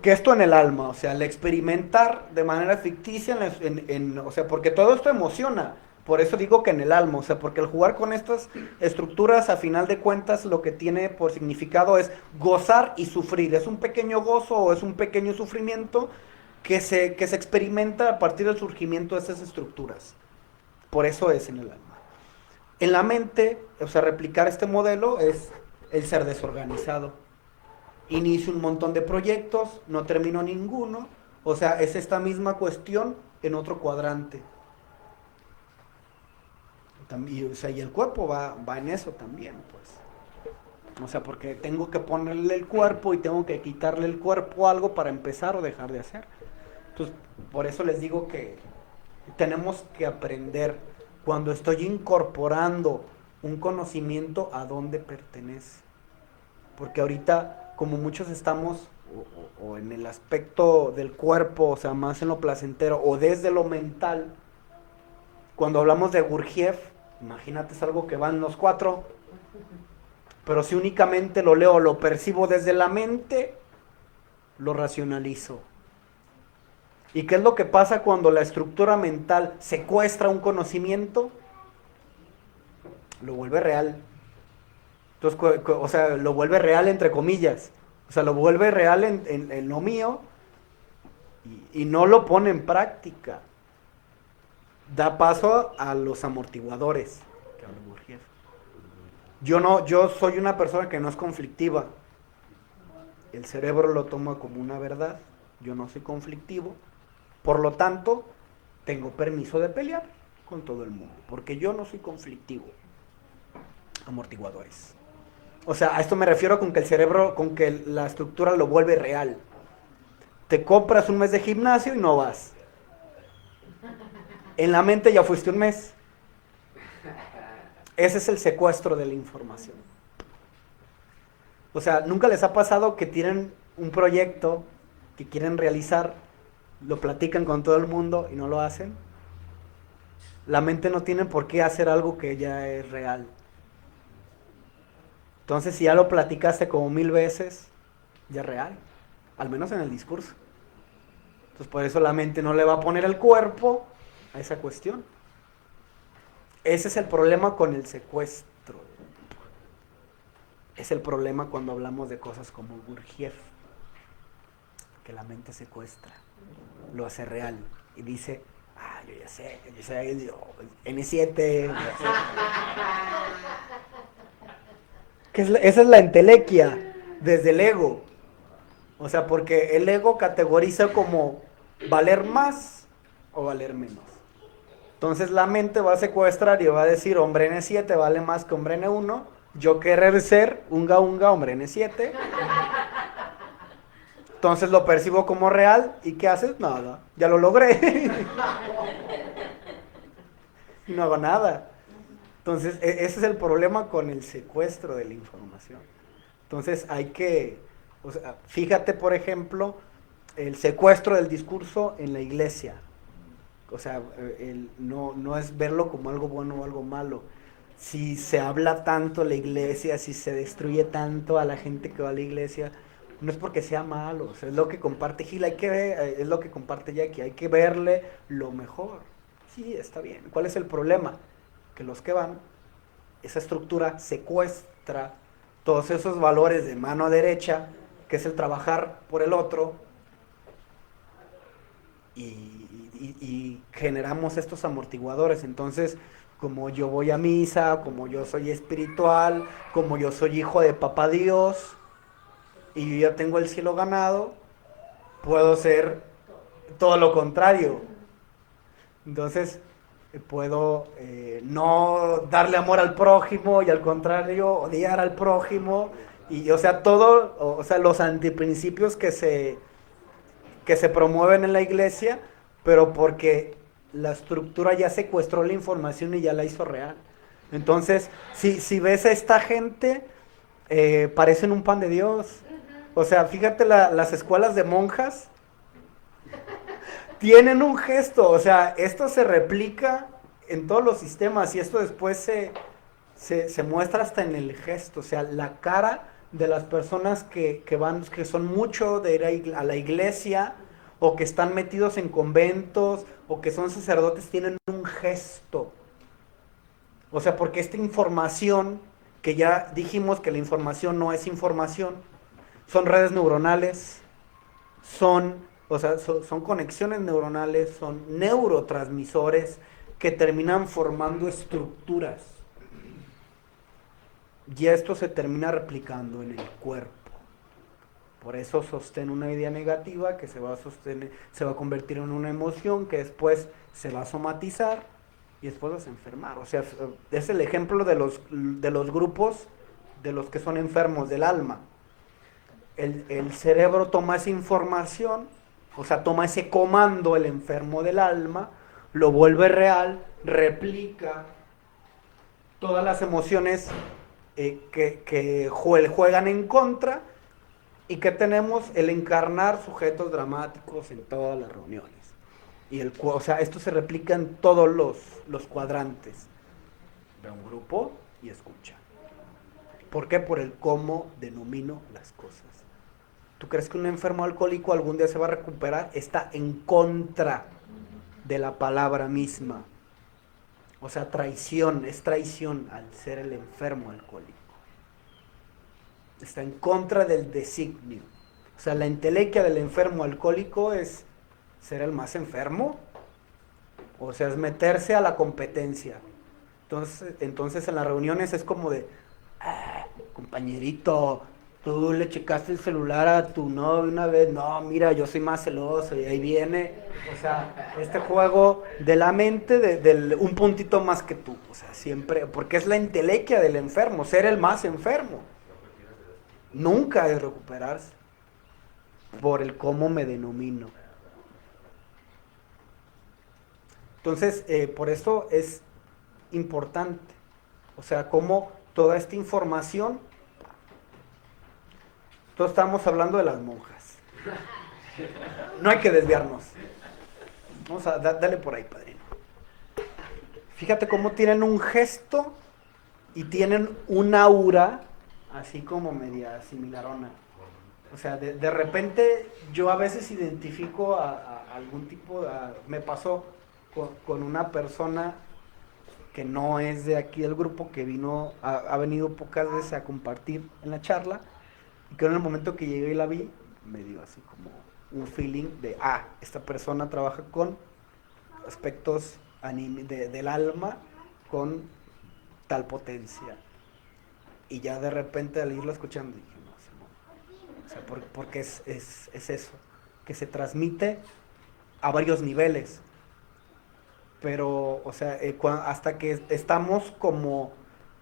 Que esto en el alma, o sea, el experimentar de manera ficticia, o sea, porque todo esto emociona. Por eso digo que en el alma, o sea, porque el jugar con estas estructuras, a final de cuentas, lo que tiene por significado es gozar y sufrir. Es un pequeño gozo o es un pequeño sufrimiento que se experimenta a partir del surgimiento de esas estructuras. Por eso es en el alma. En la mente, o sea, replicar este modelo es el ser desorganizado. Inicio un montón de proyectos, no termino ninguno, o sea, es esta misma cuestión en otro cuadrante. O sea, y el cuerpo va en eso también, pues. O sea, porque tengo que ponerle el cuerpo y tengo que quitarle el cuerpo a algo para empezar o dejar de hacer. Entonces, por eso les digo que tenemos que aprender cuando estoy incorporando un conocimiento a dónde pertenece. Porque ahorita, como muchos estamos o en el aspecto del cuerpo, o sea, más en lo placentero, o desde lo mental, cuando hablamos de Gurdjieff, imagínate, es algo que va en los 4, pero si únicamente lo leo, lo percibo desde la mente, lo racionalizo. ¿Y qué es lo que pasa cuando la estructura mental secuestra un conocimiento? Lo vuelve real. Entonces, o sea, lo vuelve real entre comillas. O sea, lo vuelve real en lo mío y no lo pone en práctica. Da paso a los amortiguadores que habla Gurdjieff. Yo soy una persona que no es conflictiva. El cerebro lo toma como una verdad. Yo no soy conflictivo. Por lo tanto, tengo permiso de pelear con todo el mundo. Porque yo no soy conflictivo. Amortiguadores. O sea, a esto me refiero con que el cerebro, con que la estructura lo vuelve real. Te compras un mes de gimnasio y no vas. En la mente ya fuiste un mes. Ese es el secuestro de la información. O sea, ¿nunca les ha pasado que tienen un proyecto que quieren realizar, lo platican con todo el mundo y no lo hacen? La mente no tiene por qué hacer algo que ya es real. Entonces, si ya lo platicaste como 1000 veces, ya es real, al menos en el discurso. Entonces, por eso la mente no le va a poner el cuerpo a esa cuestión. Ese es el problema con el secuestro. Es el problema cuando hablamos de cosas como Gurdjieff, que la mente secuestra, lo hace real y dice, yo ya sé, N7. Esa es la entelequia desde el ego. O sea, porque el ego categoriza como valer más o valer menos. Entonces la mente va a secuestrar y va a decir, hombre N7 vale más que hombre N1, yo querer ser unga, hombre N7. Entonces lo percibo como real, ¿y qué haces? Nada, ya lo logré. No hago nada. Entonces, ese es el problema con el secuestro de la información. Entonces, hay que, o sea, fíjate, por ejemplo, el secuestro del discurso en la iglesia. O sea, no es verlo como algo bueno o algo malo. si se habla tanto la iglesia, si se destruye tanto a la gente que va a la iglesia, no es porque sea malo, o sea, es lo que comparte Gil, hay que ver, es lo que comparte Jackie, hay que verle lo mejor. Sí, está bien. ¿Cuál es el problema? Que los que van, esa estructura secuestra todos esos valores de mano derecha, que es el trabajar por el otro, y generamos estos amortiguadores. Entonces, como yo voy a misa, como yo soy espiritual, como yo soy hijo de papá Dios, y yo ya tengo el cielo ganado, puedo ser todo lo contrario. Entonces, puedo no darle amor al prójimo y al contrario, odiar al prójimo. Y, o sea, todo, o sea, los antiprincipios que se promueven en la iglesia, pero porque la estructura ya secuestró la información y ya la hizo real. Entonces, si ves a esta gente, parecen un pan de Dios. O sea, fíjate las escuelas de monjas tienen un gesto, o sea, esto se replica en todos los sistemas y esto después se muestra hasta en el gesto, o sea, la cara de las personas que van, que son mucho de ir a la iglesia o que están metidos en conventos o que son sacerdotes tienen un gesto. O sea, porque esta información, que ya dijimos que la información no es información, son redes neuronales, son, o sea, son conexiones neuronales, son neurotransmisores que terminan formando estructuras. Y esto se termina replicando en el cuerpo. Por eso sostén una idea negativa que se va a convertir en una emoción que después se va a somatizar y después vas a enfermar. O sea, es el ejemplo de los grupos de los que son enfermos del alma. El cerebro toma esa información, o sea, toma ese comando, el enfermo del alma, lo vuelve real, replica todas las emociones que juegan en contra y que tenemos el encarnar sujetos dramáticos en todas las reuniones. O sea, esto se replica en todos los cuadrantes. Ve un grupo y escucha. ¿Por qué? Por el cómo denomino las cosas. ¿Tú crees que un enfermo alcohólico algún día se va a recuperar? Está en contra de la palabra misma. O sea, traición, es traición al ser el enfermo alcohólico. Está en contra del designio. O sea, la entelequia del enfermo alcohólico es ser el más enfermo. O sea, es meterse a la competencia. Entonces en las reuniones es como de, compañerito, tú le checaste el celular a tu novio una vez, no, mira, yo soy más celoso y ahí viene, o sea, este juego de la mente un puntito más que tú, o sea, siempre, porque es la entelequia del enfermo, ser el más enfermo. Nunca es recuperarse por el cómo me denomino. Entonces, por eso es importante, o sea, cómo toda esta información. Todos estamos hablando de las monjas. No hay que desviarnos. Vamos a dale por ahí, padrino. Fíjate cómo tienen un gesto y tienen un aura así como media similarona. O sea, de repente yo a veces identifico a algún tipo, me pasó con una persona que no es de aquí del grupo, que ha venido pocas veces a compartir en la charla, y que en el momento que llegué y la vi, me dio así como un feeling de, esta persona trabaja con aspectos del alma con tal potencia. Y ya de repente al irlo escuchando dije, no, o sea, porque es eso, que se transmite a varios niveles. Pero, o sea, hasta que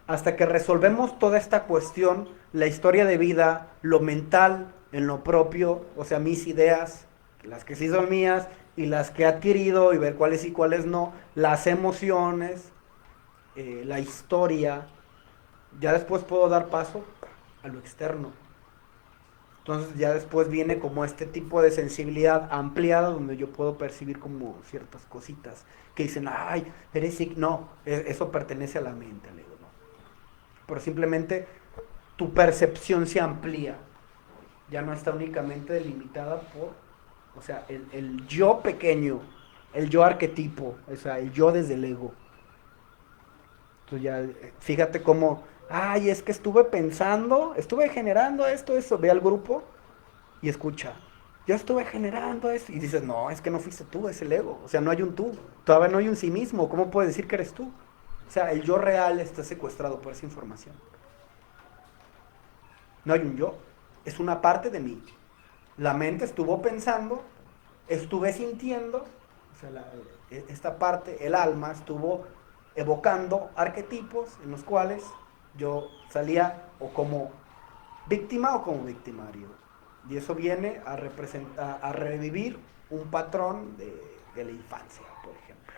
hasta que resolvemos toda esta cuestión, la historia de vida, lo mental, en lo propio, o sea, mis ideas, las que sí son mías y las que he adquirido y ver cuáles y cuáles no, las emociones, la historia, ya después puedo dar paso a lo externo. Entonces ya después viene como este tipo de sensibilidad ampliada donde yo puedo percibir como ciertas cositas que dicen, ay, no, eso pertenece a la mente, le digo, no. pero simplemente tu percepción se amplía. Ya no está únicamente delimitada por, o sea, el yo pequeño, el yo arquetipo, o sea, el yo desde el ego. Entonces ya, fíjate cómo, ay, es que estuve pensando, estuve generando esto, eso, ve al grupo y escucha. Yo estuve generando esto. Y dices, no, es que no fuiste tú, es el ego. O sea, no hay un tú. Todavía no hay un sí mismo. ¿Cómo puedes decir que eres tú? O sea, el yo real está secuestrado por esa información. No hay un yo. Es una parte de mí. La mente estuvo pensando, estuve sintiendo, o sea, esta parte, el alma, estuvo evocando arquetipos en los cuales yo salía o como víctima o como victimario. Y eso viene a, a revivir un patrón de la infancia, por ejemplo.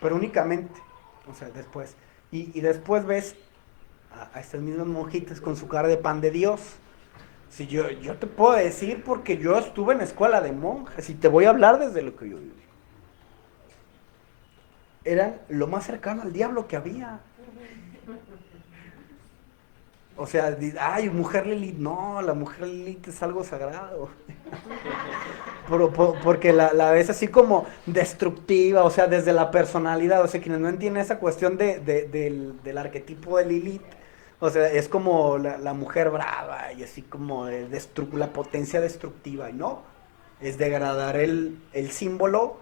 Pero únicamente, o sea, después. Y después ves a estas mismas monjitas con su cara de pan de Dios. Si yo te puedo decir porque yo estuve en escuela de monjas y te voy a hablar desde lo que yo viví. Eran lo más cercano al diablo que había. O sea, ay, mujer Lilith, no, la mujer Lilith es algo sagrado. Porque la ves así como destructiva, o sea, desde la personalidad, o sea, quienes no entienden esa cuestión del arquetipo de Lilith, o sea, es como la mujer brava y así como la potencia destructiva, y no, es degradar el símbolo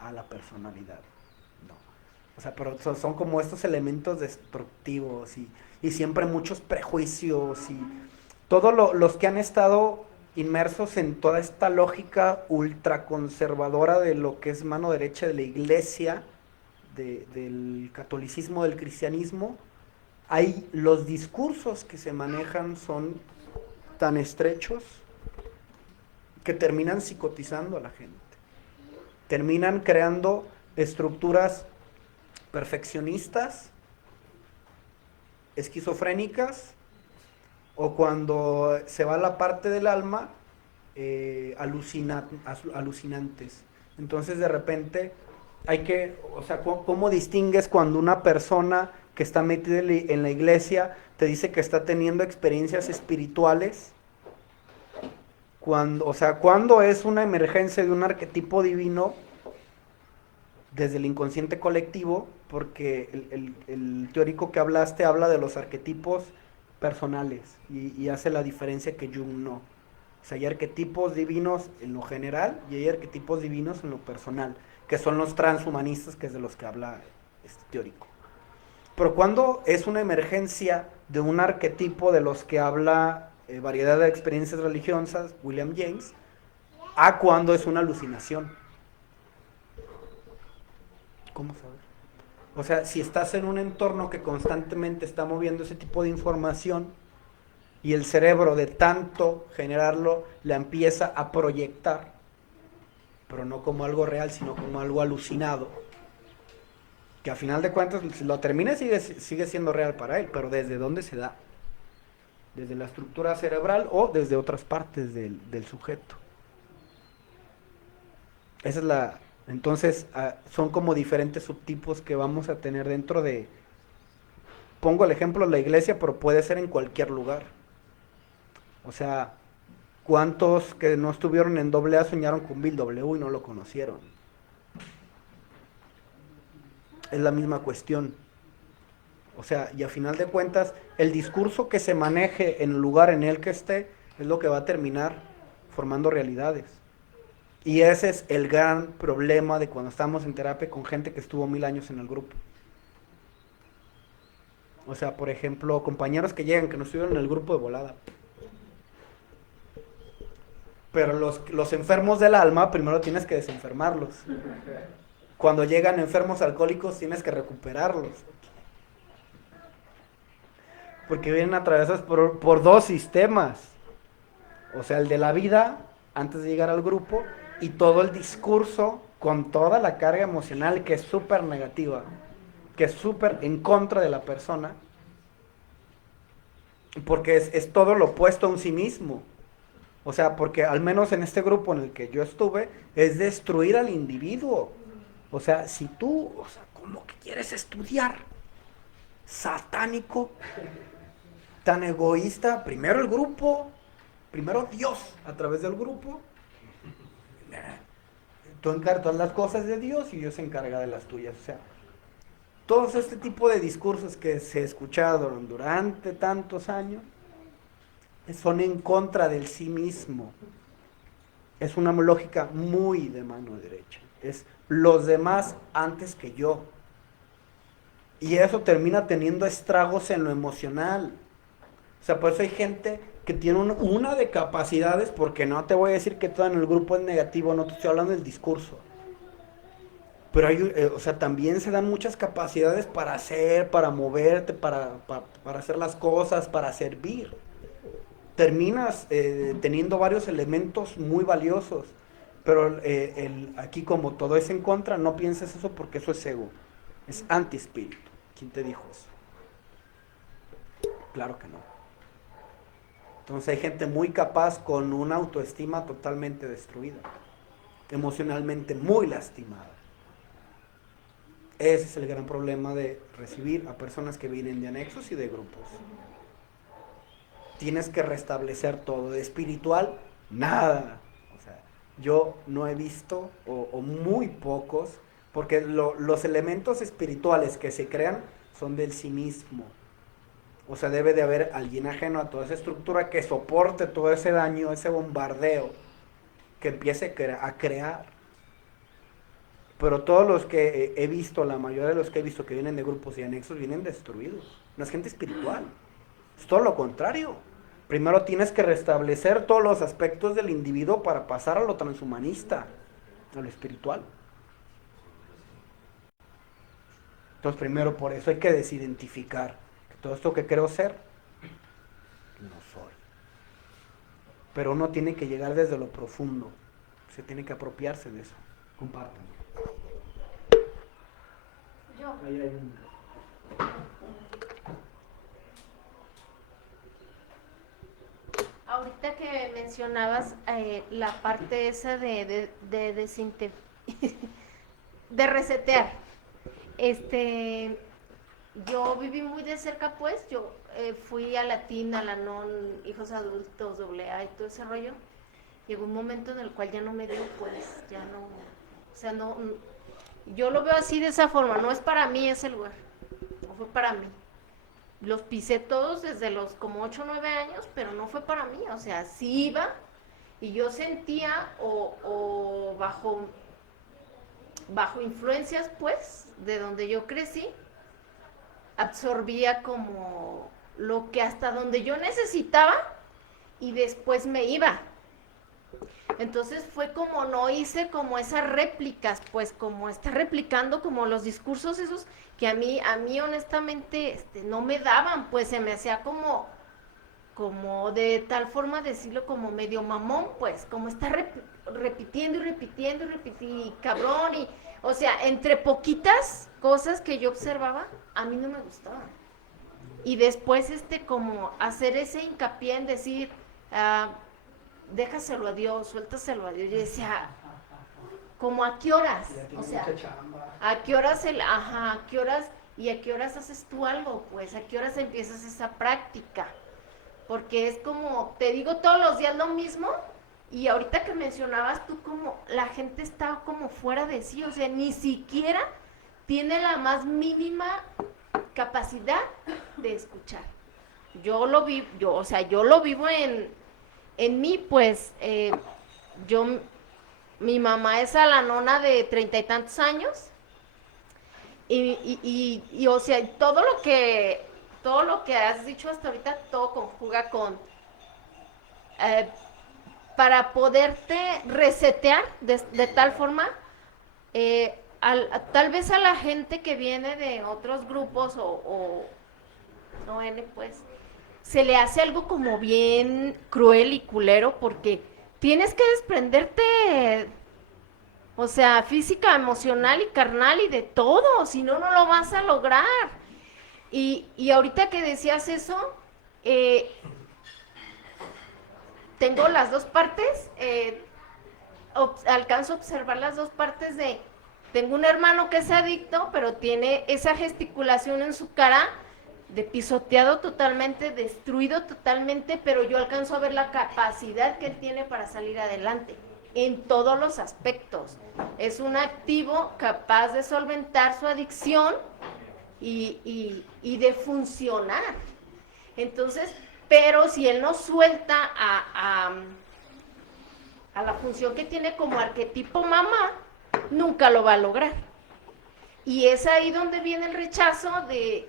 a la personalidad, no. O sea, pero son como estos elementos destructivos y siempre muchos prejuicios y todos los que han estado inmersos en toda esta lógica ultraconservadora de lo que es mano derecha de la iglesia, del catolicismo, del cristianismo, hay los discursos que se manejan son tan estrechos que terminan psicotizando a la gente, terminan creando estructuras perfeccionistas, esquizofrénicas, o cuando se va la parte del alma, alucinantes. Entonces de repente hay que, o sea, ¿cómo distingues cuando una persona que está metida en la iglesia te dice que está teniendo experiencias espirituales? Cuando, o sea, ¿cuándo es una emergencia de un arquetipo divino desde el inconsciente colectivo? Porque el teórico que hablaste habla de los arquetipos personales y hace la diferencia que Jung no. O sea, hay arquetipos divinos en lo general y hay arquetipos divinos en lo personal, que son los transhumanistas, que es de los que habla este teórico. Pero cuando es una emergencia de un arquetipo de los que habla variedad de experiencias religiosas, William James, a cuando es una alucinación. ¿Cómo saber? O sea, si estás en un entorno que constantemente está moviendo ese tipo de información y el cerebro de tanto generarlo la empieza a proyectar, pero no como algo real, sino como algo alucinado, que a final de cuentas, si lo termina, sigue siendo real para él, pero ¿desde dónde se da? Desde la estructura cerebral o desde otras partes del sujeto. Esa es la... Entonces, son como diferentes subtipos que vamos a tener dentro de... Pongo el ejemplo de la iglesia, pero puede ser en cualquier lugar. O sea, ¿cuántos que no estuvieron en AA soñaron con Bill W y no lo conocieron? Es la misma cuestión. O sea, y a final de cuentas, el discurso que se maneje en el lugar en el que esté es lo que va a terminar formando realidades. Y ese es el gran problema de cuando estamos en terapia con gente que estuvo 1000 años en el grupo. O sea, por ejemplo, compañeros que llegan, que no estuvieron en el grupo de volada. Pero los enfermos del alma, primero tienes que desenfermarlos. Cuando llegan enfermos alcohólicos, tienes que recuperarlos. Porque vienen atravesados por dos sistemas. O sea, el de la vida, antes de llegar al grupo, y todo el discurso con toda la carga emocional que es súper negativa, que es súper en contra de la persona, porque es todo lo opuesto a un sí mismo. O sea, porque al menos en este grupo en el que yo estuve, es destruir al individuo. O sea, si tú, o sea, ¿cómo que quieres estudiar? satánico, tan egoísta, primero el grupo, primero Dios a través del grupo. Tú encargas las cosas de Dios y Dios se encarga de las tuyas. O sea, todos este tipo de discursos que se escucharon durante tantos años son en contra del sí mismo. Es una lógica muy de mano derecha. Es los demás antes que yo. Y eso termina teniendo estragos en lo emocional. O sea, por eso hay gente que tiene una de capacidades, porque no te voy a decir que todo en el grupo es negativo, no te estoy hablando del discurso. Pero hay, o sea, también se dan muchas capacidades para hacer, para moverte, para hacer las cosas, para servir. Terminas teniendo varios elementos muy valiosos, pero aquí como todo es en contra, no pienses eso porque eso es ego, es antiespíritu. ¿Quién te dijo eso? Claro que no. Entonces hay gente muy capaz con una autoestima totalmente destruida, emocionalmente muy lastimada. Ese es el gran problema de recibir a personas que vienen de anexos y de grupos. Tienes que restablecer todo. De espiritual, nada. O sea, yo no he visto, o muy pocos, porque los elementos espirituales que se crean son del sí mismo. O sea, debe de haber alguien ajeno a toda esa estructura que soporte todo ese daño, ese bombardeo, que empiece a crear. Pero todos los que he visto, la mayoría de los que he visto que vienen de grupos y anexos, vienen destruidos. No es gente espiritual. Es todo lo contrario. Primero tienes que restablecer todos los aspectos del individuo para pasar a lo transhumanista, a lo espiritual. Entonces, primero por eso hay que desidentificar que todo esto que creo ser, no soy. Pero uno tiene que llegar desde lo profundo. Se tiene que apropiarse de eso. Compártanlo. Yo. Ahí hay un... Ahorita que mencionabas la parte esa de de resetear, yo viví muy de cerca, pues, yo fui a la TIN, a la NON, hijos adultos, AA y todo ese rollo. Llegó un momento en el cual ya no me dio, pues, ya no, o sea, no, yo lo veo así de esa forma, no es para mí ese lugar, no fue para mí. Los pisé todos desde los como 8 o 9 años, pero no fue para mí, o sea, sí iba y yo sentía o bajo influencias, pues, de donde yo crecí, absorbía como lo que hasta donde yo necesitaba y después me iba. Entonces fue como no hice como esas réplicas, pues como está replicando como los discursos esos que a mí honestamente no me daban, pues se me hacía como de tal forma decirlo como medio mamón, pues como está repitiendo y repitiendo y repitiendo y cabrón y o sea, entre poquitas cosas que yo observaba, a mí no me gustaban. Y después como hacer ese hincapié en decir déjaselo a Dios, suéltaselo a Dios. Yo decía, ¿como a qué horas? O sea, ¿a qué horas a qué horas y a qué horas haces tú algo? Pues, ¿a qué horas empiezas esa práctica? Porque es como, te digo todos los días lo mismo, y ahorita que mencionabas tú como la gente está como fuera de sí, o sea, ni siquiera tiene la más mínima capacidad de escuchar. Yo lo vivo en mí, pues, mi mamá es a la nona de 30 y tantos años y o sea, todo lo que has dicho hasta ahorita, todo conjuga con para poderte resetear de tal forma, tal vez a la gente que viene de otros grupos o pues, se le hace algo como bien cruel y culero porque tienes que desprenderte, o sea, física, emocional y carnal y de todo, si no, no lo vas a lograr. Y ahorita que decías eso, tengo las dos partes, alcanzo a observar las dos partes tengo un hermano que es adicto, pero tiene esa gesticulación en su cara de pisoteado totalmente, destruido totalmente, pero yo alcanzo a ver la capacidad que él tiene para salir adelante en todos los aspectos. Es un activo capaz de solventar su adicción y de funcionar. Entonces, pero si él no suelta a la función que tiene como arquetipo mamá, nunca lo va a lograr. Y es ahí donde viene el rechazo de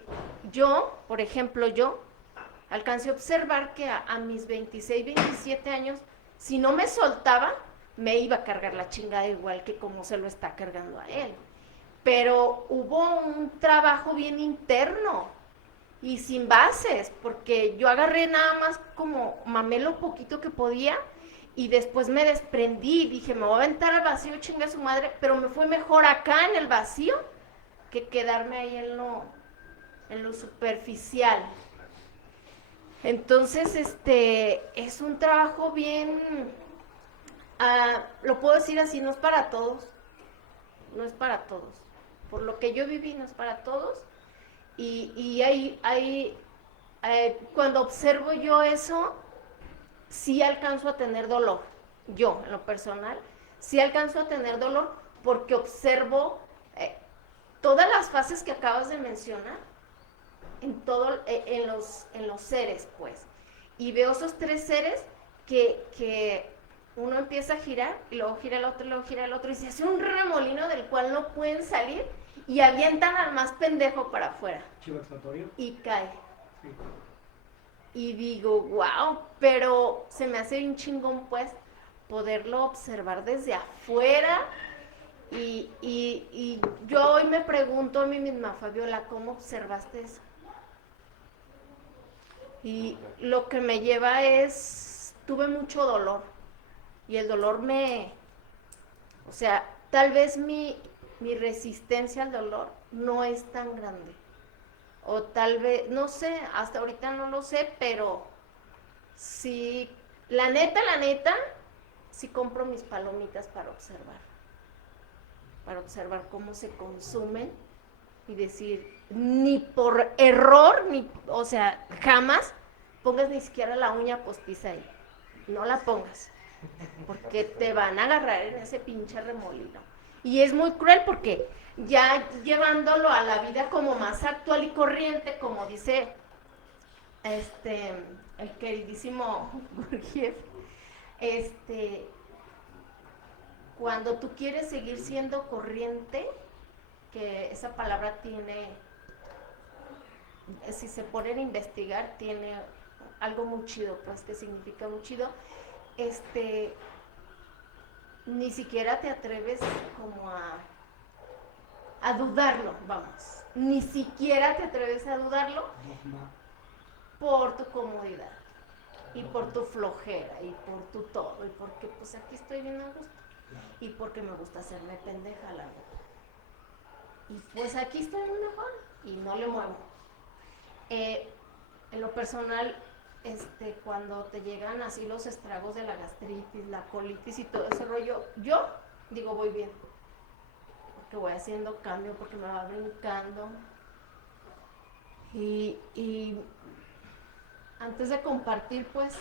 yo, por ejemplo, yo alcancé a observar que a mis 26, 27 años, si no me soltaba, me iba a cargar la chingada igual que como se lo está cargando a él. Pero hubo un trabajo bien interno y sin bases, porque yo agarré nada más como mamé lo poquito que podía y después me desprendí, dije, me voy a aventar al vacío, chinga su madre, pero me fue mejor acá en el vacío que quedarme ahí en lo superficial. Entonces, es un trabajo bien, lo puedo decir así, no es para todos, no es para todos. Por lo que yo viví, no es para todos. Y cuando observo yo eso, sí alcanzo a tener dolor. Yo, en lo personal, sí alcanzo a tener dolor porque observo todas las fases que acabas de mencionar en los seres, pues. Y veo esos tres seres que uno empieza a girar, y luego gira el otro, y luego gira el otro, y se hace un remolino del cual no pueden salir, y avientan al más pendejo para afuera. Chivo expiatorio. Y cae. Sí. Y digo, wow, pero se me hace un chingón, pues, poderlo observar desde afuera. Y yo hoy me pregunto a mí misma, Fabiola, ¿cómo observaste eso? Y lo que me lleva es, tuve mucho dolor. Y el dolor o sea, tal vez mi resistencia al dolor no es tan grande. O tal vez, no sé, hasta ahorita no lo sé, pero sí, la neta, sí compro mis palomitas para observar cómo se consumen y decir, ni por error, o sea, jamás pongas ni siquiera la uña postiza ahí, no la pongas, porque te van a agarrar en ese pinche remolino. Y es muy cruel porque ya llevándolo a la vida como más actual y corriente, como dice el queridísimo Gurdjieff, cuando tú quieres seguir siendo corriente, que esa palabra tiene, si se ponen a investigar, tiene algo muy chido, pues que significa muy chido, ni siquiera te atreves como a dudarlo, vamos, ni siquiera te atreves a dudarlo por tu comodidad y por tu flojera y por tu todo y porque pues aquí estoy bien a gusto y porque me gusta hacerme pendeja, la verdad. Y pues aquí estoy mejor y no le muevo. En lo personal, cuando te llegan así los estragos de la gastritis, la colitis y todo ese rollo, yo digo voy bien, porque voy haciendo cambio, porque me va brincando. Y antes de compartir, pues,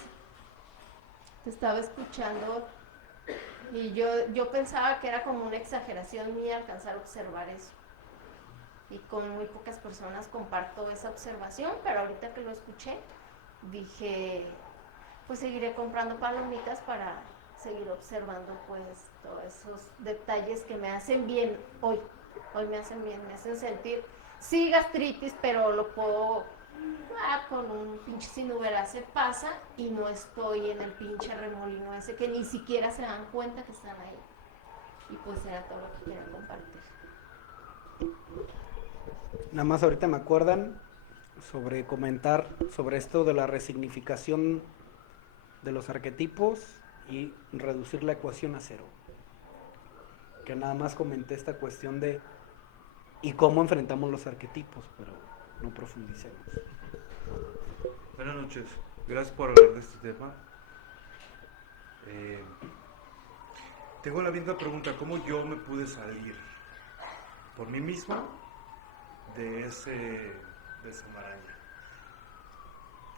te estaba escuchando y yo pensaba que era como una exageración mía alcanzar a observar eso. Y con muy pocas personas comparto esa observación, pero ahorita que lo escuché, dije, pues seguiré comprando palomitas para seguir observando pues todos esos detalles que me hacen bien hoy me hacen bien, me hacen sentir, sí gastritis, pero lo puedo, con un pinche sinubera se pasa y no estoy en el pinche remolino ese que ni siquiera se dan cuenta que están ahí. Y pues era todo lo que quería compartir. Nada más ahorita me acuerdan sobre comentar sobre esto de la resignificación de los arquetipos y reducir la ecuación a cero. Que nada más comenté esta cuestión de y cómo enfrentamos los arquetipos, pero no profundicemos. Buenas noches, gracias por hablar de este tema. Tengo la misma pregunta, ¿cómo yo me pude salir por mí mismo de esa maraña?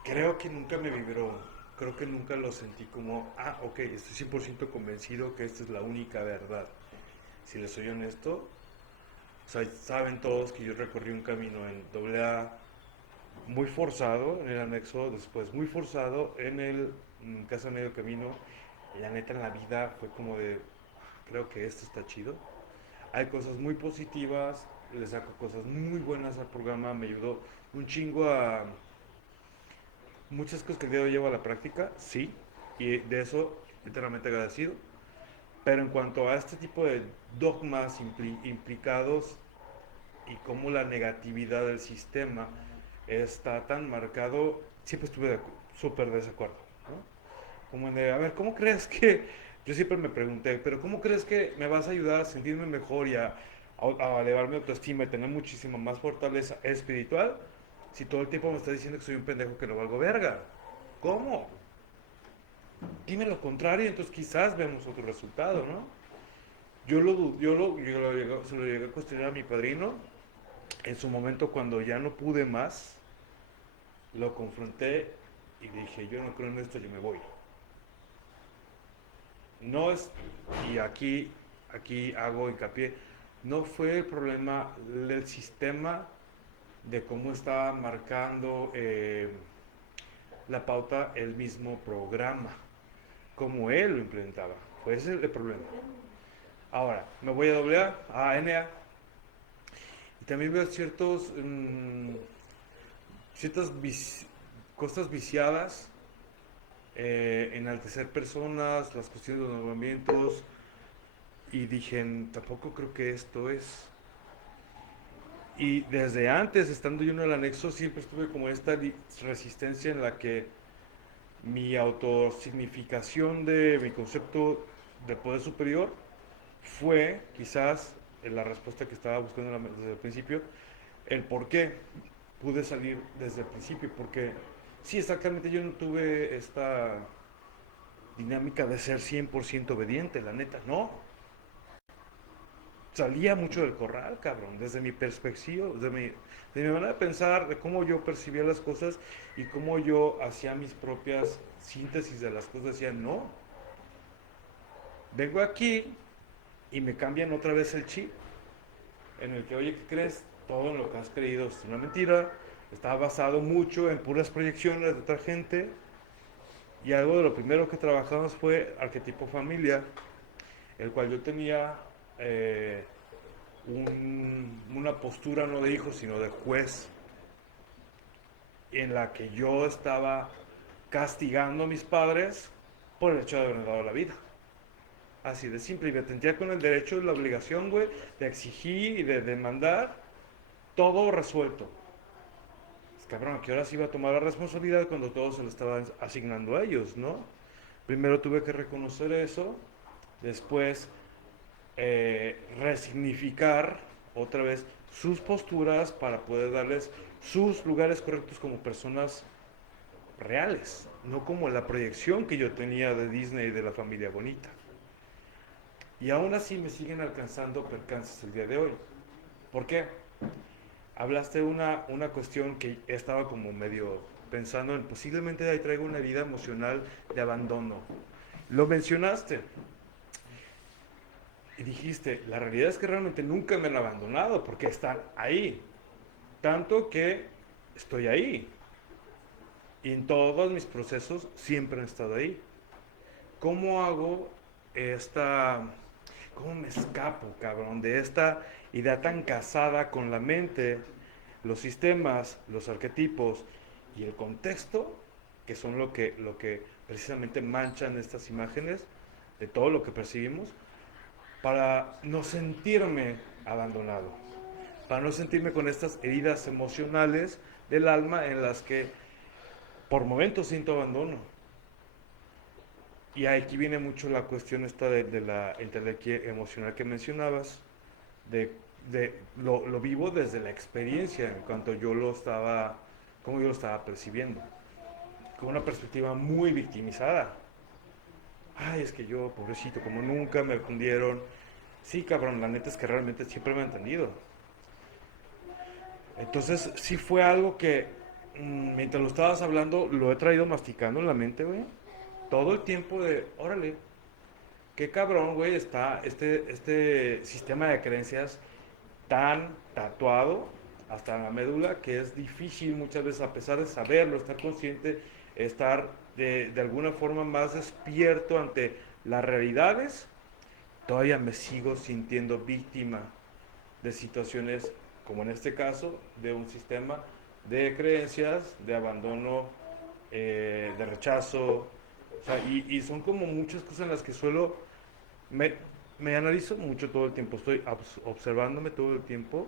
Creo que nunca me vibró, creo que nunca lo sentí como, ok, estoy 100% convencido que esta es la única verdad. Si les soy honesto, o sea, saben todos que yo recorrí un camino en AA muy forzado en el anexo, después muy forzado en el Casa Medio Camino. La neta en la vida fue como de, creo que esto está chido. Hay cosas muy positivas, le saco cosas muy buenas al programa, me ayudó un chingo a muchas cosas que el día de hoy llevo a la práctica, sí, y de eso eternamente agradecido. Pero en cuanto a este tipo de dogmas implicados y cómo la negatividad del sistema está tan marcado, siempre estuve súper desacuerdo, ¿no? Como de, a ver, ¿cómo crees que, yo siempre me pregunté, pero ¿cómo crees que me vas a ayudar a sentirme mejor y a elevar mi autoestima y tener muchísima más fortaleza espiritual si todo el tiempo me estás diciendo que soy un pendejo que no valgo verga? ¿Cómo? Dime lo contrario, entonces quizás vemos otro resultado, ¿no? Se lo llegué a cuestionar a mi padrino en su momento cuando ya no pude más, lo confronté y dije, yo no creo en esto, yo me voy. No es, y aquí hago hincapié, no fue el problema del sistema de cómo estaba marcando la pauta el mismo programa, como él lo implementaba. Fue ese el problema. Ahora, me voy a AA, a NA, y también veo ciertas cosas viciadas, enaltecer personas, las cuestiones de los movimientos, y dije, tampoco creo que esto es. Y desde antes, estando yo en el anexo, siempre estuve como esta resistencia en la que mi autosignificación de mi concepto de poder superior fue quizás la respuesta que estaba buscando desde el principio, el por qué pude salir desde el principio, porque sí, exactamente yo no tuve esta dinámica de ser 100% obediente, la neta, no. Salía mucho del corral, cabrón, desde mi perspectiva, de mi manera de pensar, de cómo yo percibía las cosas y cómo yo hacía mis propias síntesis de las cosas, decía, no, vengo aquí y me cambian otra vez el chip, en el que, oye, ¿qué crees? Todo lo que has creído es una mentira, está basado mucho en puras proyecciones de otra gente, y algo de lo primero que trabajamos fue arquetipo familia, el cual yo tenía una postura no de hijo, sino de juez, en la que yo estaba castigando a mis padres por el hecho de haberme dado la vida. Así de simple, y me sentía con el derecho y la obligación, güey, de exigir y de demandar todo resuelto. Pues, cabrón, ¿a qué horas iba a tomar la responsabilidad cuando todo se lo estaban asignando a ellos, no? Primero tuve que reconocer eso, después resignificar otra vez sus posturas para poder darles sus lugares correctos como personas reales, no como la proyección que yo tenía de Disney y de la familia bonita. Y aún así me siguen alcanzando percances el día de hoy. ¿Por qué? Hablaste de una cuestión que estaba como medio pensando en, posiblemente ahí traigo una herida emocional de abandono. Lo mencionaste. Y dijiste, la realidad es que realmente nunca me han abandonado porque están ahí. Tanto que estoy ahí. Y en todos mis procesos siempre han estado ahí. ¿Cómo hago cómo me escapo, cabrón, de esta idea tan casada con la mente, los sistemas, los arquetipos y el contexto, que son lo que precisamente manchan estas imágenes de todo lo que percibimos, para no sentirme abandonado, para no sentirme con estas heridas emocionales del alma en las que por momentos siento abandono? Y aquí viene mucho la cuestión esta de la inteligencia emocional que mencionabas, lo vivo desde la experiencia, en cuanto cómo yo lo estaba percibiendo, con una perspectiva muy victimizada. Ay, es que yo, pobrecito, como nunca me atendieron. Sí, cabrón, la neta es que realmente siempre me han entendido. Entonces, sí fue algo que mientras lo estabas hablando, lo he traído masticando en la mente, güey. Todo el tiempo de, órale, qué cabrón, güey, está este sistema de creencias tan tatuado hasta la médula que es difícil muchas veces, a pesar de saberlo, estar consciente, estar de alguna forma más despierto ante las realidades, todavía me sigo sintiendo víctima de situaciones como en este caso, de un sistema de creencias, de abandono, de rechazo, o sea, y son como muchas cosas en las que me, me analizo mucho todo el tiempo, estoy observándome todo el tiempo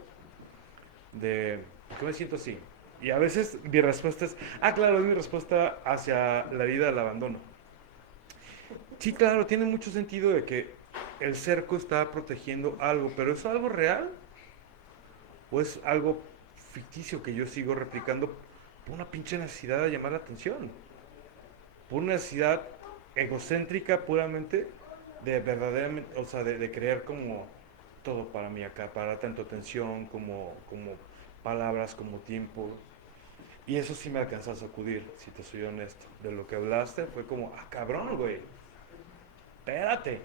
de ¿por qué me siento así? Y a veces mi respuesta es, claro, es mi respuesta hacia la herida del abandono. Sí, claro, tiene mucho sentido de que el cerco está protegiendo algo, pero ¿es algo real? ¿O es algo ficticio que yo sigo replicando por una pinche necesidad de llamar la atención? Por una necesidad egocéntrica puramente de verdaderamente, o sea, de creer como todo para mí acá, para tanto atención como palabras, como tiempo. Y eso sí me alcanzó a sacudir, si te soy honesto. De lo que hablaste fue como, cabrón, güey. Espérate.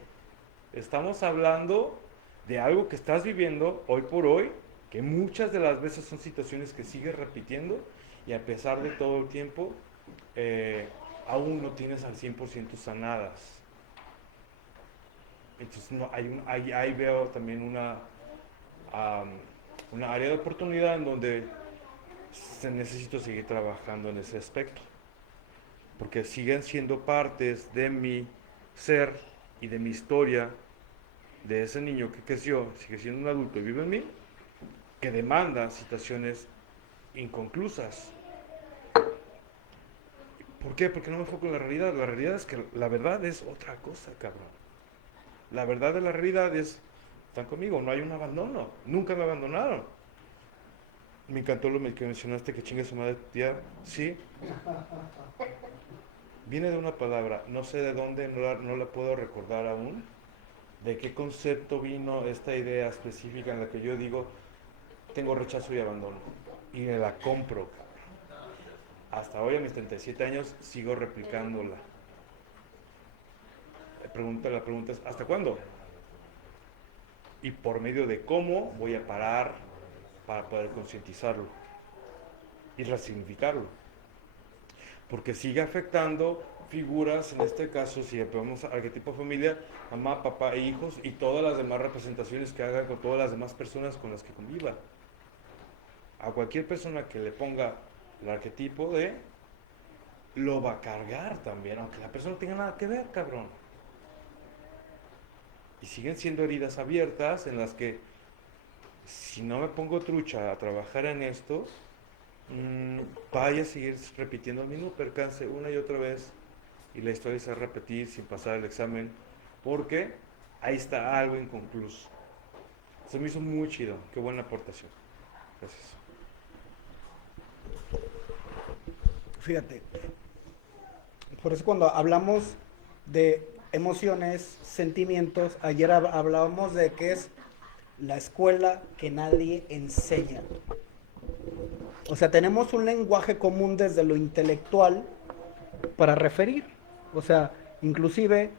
Estamos hablando de algo que estás viviendo hoy por hoy, que muchas de las veces son situaciones que sigues repitiendo y a pesar de todo el tiempo, aún no tienes al 100% sanadas. Entonces no, ahí veo también una área de oportunidad en donde necesito seguir trabajando en ese aspecto, porque siguen siendo partes de mi ser y de mi historia, de ese niño que creció, sigue siendo un adulto y vive en mí, que demanda situaciones inconclusas. ¿Por qué? Porque no me enfoco en la realidad. La realidad es que la verdad es otra cosa, cabrón. La verdad de la realidad es, están conmigo, no hay un abandono, nunca me abandonaron. Me encantó lo que mencionaste, que chingue su madre tu tía. Sí. Viene de una palabra, no sé de dónde, no la puedo recordar aún. ¿De qué concepto vino esta idea específica en la que yo digo, tengo rechazo y abandono? Y me la compro. Hasta hoy, a mis 37 años, sigo replicándola. La pregunta es, ¿hasta cuándo? Y por medio de cómo voy a parar para poder concientizarlo y resignificarlo. Porque sigue afectando figuras, en este caso, si vemos arquetipo de familia, mamá, papá e hijos, y todas las demás representaciones que haga con todas las demás personas con las que conviva. A cualquier persona que le ponga el arquetipo lo va a cargar también, aunque la persona no tenga nada que ver, cabrón. Y siguen siendo heridas abiertas en las que, si no me pongo trucha a trabajar en esto, vaya a seguir repitiendo el mismo percance una y otra vez, y la historia se va a repetir sin pasar el examen, porque ahí está algo inconcluso. Se me hizo muy chido, qué buena aportación. Gracias. Fíjate, por eso cuando hablamos de emociones, sentimientos, ayer hablábamos de que es la escuela que nadie enseña. O sea, tenemos un lenguaje común desde lo intelectual para referir. O sea, inclusive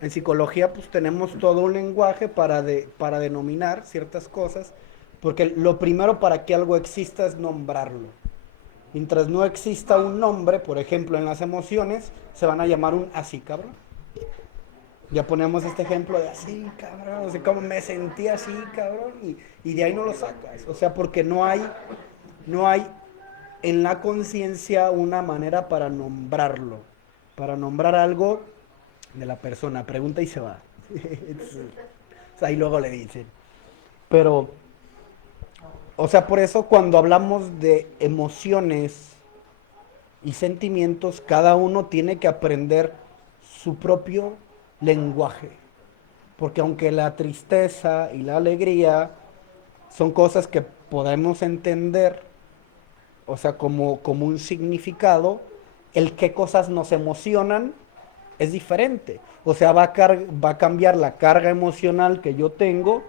en psicología pues tenemos todo un lenguaje para denominar ciertas cosas, porque lo primero para que algo exista es nombrarlo. Mientras no exista un nombre, por ejemplo, en las emociones, se van a llamar un así, cabrón. Ya ponemos este ejemplo de así, cabrón, o sea, como me sentí así, cabrón, y de ahí no lo sacas. O sea, porque no hay en la conciencia una manera para nombrarlo, para nombrar algo de la persona. Pregunta y se va. O sea, y luego le dicen. Pero, o sea, por eso cuando hablamos de emociones y sentimientos, cada uno tiene que aprender su propio lenguaje. Porque aunque la tristeza y la alegría son cosas que podemos entender, o sea, como un significado, el qué cosas nos emocionan es diferente. O sea, va a cambiar la carga emocional que yo tengo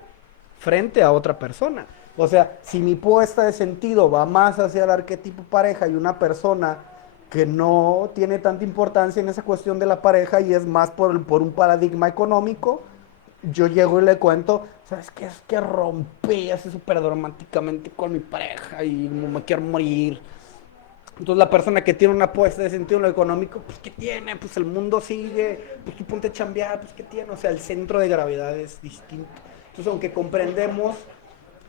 frente a otra persona. O sea, si mi puesta de sentido va más hacia el arquetipo pareja y una persona que no tiene tanta importancia en esa cuestión de la pareja y es más por un paradigma económico, yo llego y le cuento, ¿sabes qué? Es que rompí así súper dramáticamente con mi pareja y me quiero morir. Entonces la persona que tiene una apuesta de sentido en lo económico, pues ¿qué tiene? Pues el mundo sigue, pues tú ponte a chambear, pues ¿qué tiene? O sea, el centro de gravedad es distinto. Entonces, aunque comprendemos